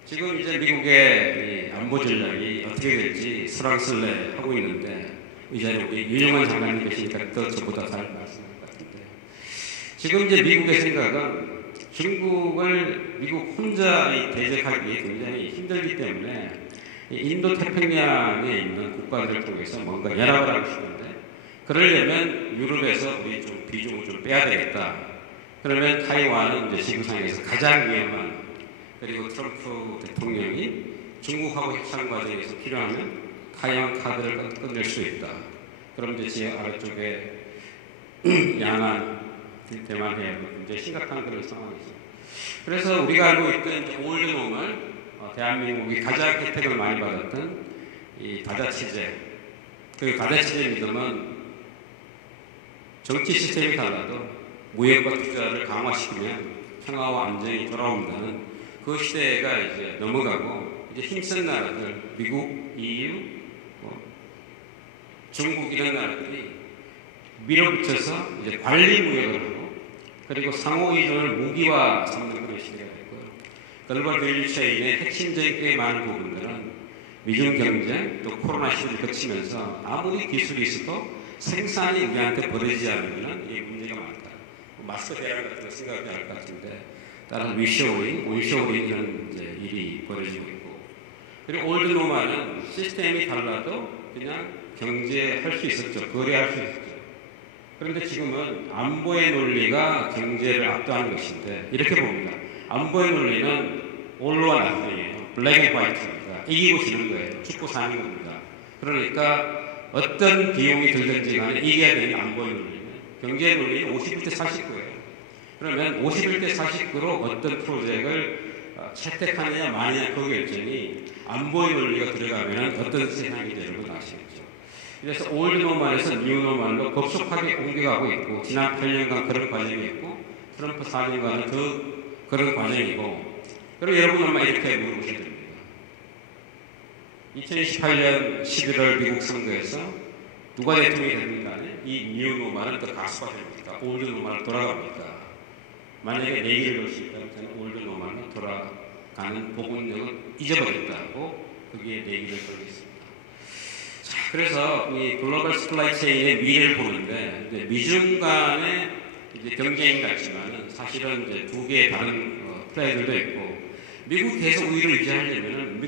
지금 이제 미국의 안보 전략이 어떻게 될지 설왕설래 하고 있는데 이제 우리 윤영환 장관님 계시니까 또 저보다 잘 말씀할 것 같은데 지금 이제 미국의 생각은 중국을 미국 혼자 대적하기 굉장히 힘들기 때문에 인도 태평양에 있는 국가들을 통해서 뭔가 연합을 하고 싶은데 그러려면 유럽에서 우리 좀 비중을 좀 빼야 되겠다. 그러면 타이완은 이제 지구상에서 가장 위험한 그리고 트럼프 대통령이 중국하고 협상 과정에서 필요하면 타이완 카드를 꺼낼 수 있다. 그럼 이제 제 아래쪽에 양안, 대만해 이제 심각한 그런 상황이죠. 그래서 우리가 알고 있던 올드놈을 대한민국이 가장 혜택을 많이 받았던 이 다자체제, 그 다자체제 믿음은 정치 시스템이 달라도 무역과 투자를 강화시키면 평화와 안정이 돌아온다는 그 시대가 이제 넘어가고 이제 힘센 나라들, 미국, EU, 중국 이런 나라들이 밀어붙여서 이제 관리 무역을 하고 그리고 상호 이전을 무기화 삼는 그런 시대가 됐고요. 글로벌 밸류 체인의 핵심적인 꽤 많은 부분들은 미중 경쟁 또 코로나 시대를 거치면서 아무리 기술이 있어도 생산이 우리한테 벌어지지 않으면 이게 문제가 많다. 마스크 대란 같은 거 생각하지 않을 것 같은데 따라서 위쇼링, 온쇼링 이런 이제 일이 벌어지고 있고 그리고 올드 노마는 시스템이 달라도 그냥 경제할 수 있었죠. 거래할 수 있었죠. 그런데 지금은 안보의 논리가 경제를 압도하는 것인데 이렇게 봅니다. 안보의 논리는 올로와 나중이에요. 블랙 앤 화이트입니다. 이기고 지는 거예요. 죽고 사는 겁니다. 그러니까 어떤 비용이 들든지 간에 이겨야 되는 안보의 논리는 경제의 논리는 51대 49예요. 그러면 51대 49로 어떤 프로젝트를 채택하느냐 마느냐 그 결정이 안보의 논리가 들어가면 어떤 세상이 되는 건 아시겠죠. 그래서 올드 노멀에서 뉴 노멀로 급속하게 옮겨가고 있고 지난 8년간 그런 과정이 있고 트럼프 4년간은 더 그런 과정이고 그리고 여러분 아마 이렇게 물어보셔야 됩니다. 2028년 11월 미국 선거에서 누가 대통령이 됩니까? 이 뉴 노멀은 또 가수가 됩니까? 올드 노멀로 돌아갑니까? 만약에 내기를 걸 수 있다면 저는 올드 노멀로 돌아가는 복원력은 잊어버렸다고 거기에 내기를 걸겠습니다. 자, 그래서 이 글로벌 스플라이 체인의 미래를 보는데 이제 미중 간의 이제 경쟁이 같지만은 사실은 이제 두 개의 다른 플레이들도 있고 미국 계속 우위를 유지하려면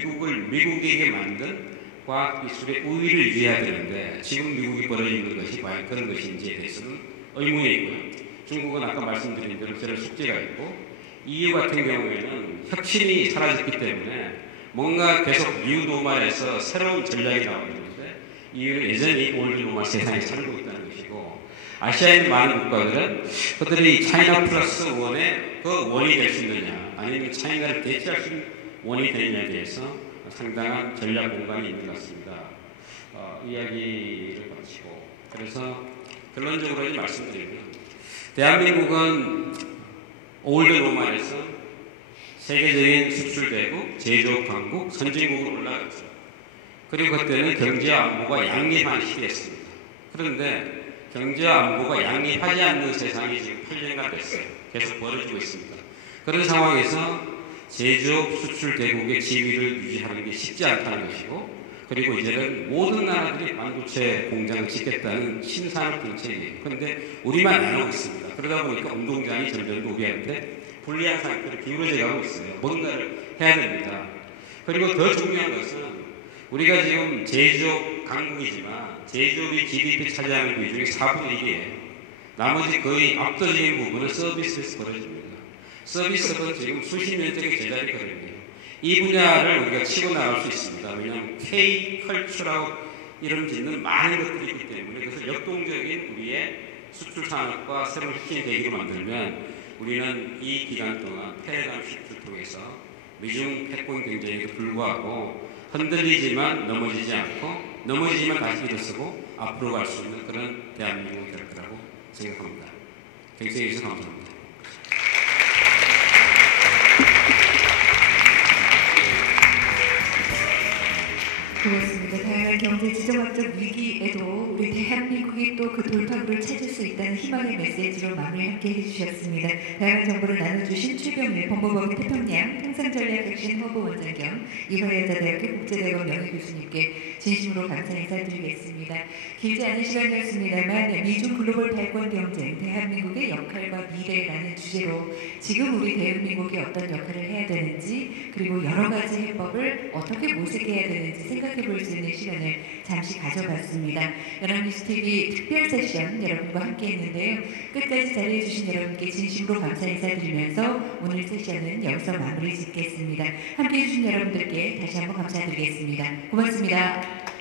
미국에게 만든 과학기술의 우위를 유지해야 되는데 지금 미국이 벌어지고 있는 것이 과연 그런 것인지에 대해서는 의문이 있고요. 중국은 아까 말씀드린 대로 저런 숙제가 있고 EU 같은 경우에는 혁신이 사라졌기 때문에 뭔가 계속 뉴 노멀에서 새로운 전략이 나오고 있는데 EU는 여전히 올드 노멀 세상에 살고 있다는 것이고 아시아에 있는 많은 국가들은 그들이 차이나 플러스 원의 그 원이 될 수 있느냐 아니면 차이나를 대체할 수 있는 원이 되느냐에 대해서 상당한 전략 공간이 있는 것 같습니다. 이야기를 마치고 그래서 결론적으로 말씀드리면 대한민국은 올드 노멀에서 세계적인 수출대국, 제조업 강국, 선진국으로 올라갔죠. 그리고 그때는 경제와 안보가 양립하는 시기였습니다. 그런데 경제와 안보가 양립하지 않는 세상이 지금 8년간 됐어요. 계속 벌어지고 있습니다. 그런 상황에서 제조업 수출 대국의 지위를 유지하는 게 쉽지 않다는 것이고 그리고 이제는 모든 나라들이 반도체 공장을 짓겠다는 신산업 정책이에요. 그런데 우리만 안 하고 있습니다. 그러다 보니까 운동장이 점점 우리한테 불리한 상태로 기울어져 가고 있어요. 뭔가를 해야 됩니다. 그리고 더 중요한 것은 우리가 지금 제조업 강국이지만 제조업이 GDP 차지하는 비중이 4분의 1이에요. 나머지 거의 압도적인 부분은 서비스에서 벌어집니다. 서비스업은 지금 수십 년째 제자리거든요. 이 분야를 우리가 치고 나갈 수 있습니다. 왜냐하면 K-컬처라고 이름 짓는 많은 것들이 있기 때문에 그래서 역동적인 우리의 수출 산업과 새로운 혁신의 계기로 만들면 우리는 이 기간 동안 패러다임 시프트를 통해서 미중 패권 경쟁에도 불구하고 흔들리지만 넘어지지 않고 넘어지지만 다시 일어서고 앞으로 갈 수 있는 그런 대한민국이 될 거라고 생각합니다. 경청해 주셔서 감사합니다. 그렇습니다. 다양한 경제 지정학적 위기에도 우리 대한민국이 또 그 돌파구를 찾을 수 있다는 희망의 메시지로 마무리 함께 해주셨습니다. 다양한 정보를 나눠주신 최병일 법무법인 태평양 통상전략혁신 허브원장 겸 이화여자대학교 국제대학원 명예교수님께 진심으로 감사 인사드리겠습니다. 길지 않은 시간이었습니다만 미중 글로벌 패권 경쟁 대한민국의 역할과 미래라는 주제로 지금 우리 대한민국이 어떤 역할을 해야 되는지 그리고 여러 가지 해법을 어떻게 모색해야 되는지 생각해 볼 수 있는 시간을 잠시 가져봤습니다. 연합뉴스TV 특별 세션 여러분과 함께 했는데요. 끝까지 자리해 주신 여러분께 진심으로 감사 인사드리면서 오늘 세션은 여기서 마무리 짓겠습니다. 함께 해주신 여러분들께 다시 한번 감사드리겠습니다. 고맙습니다.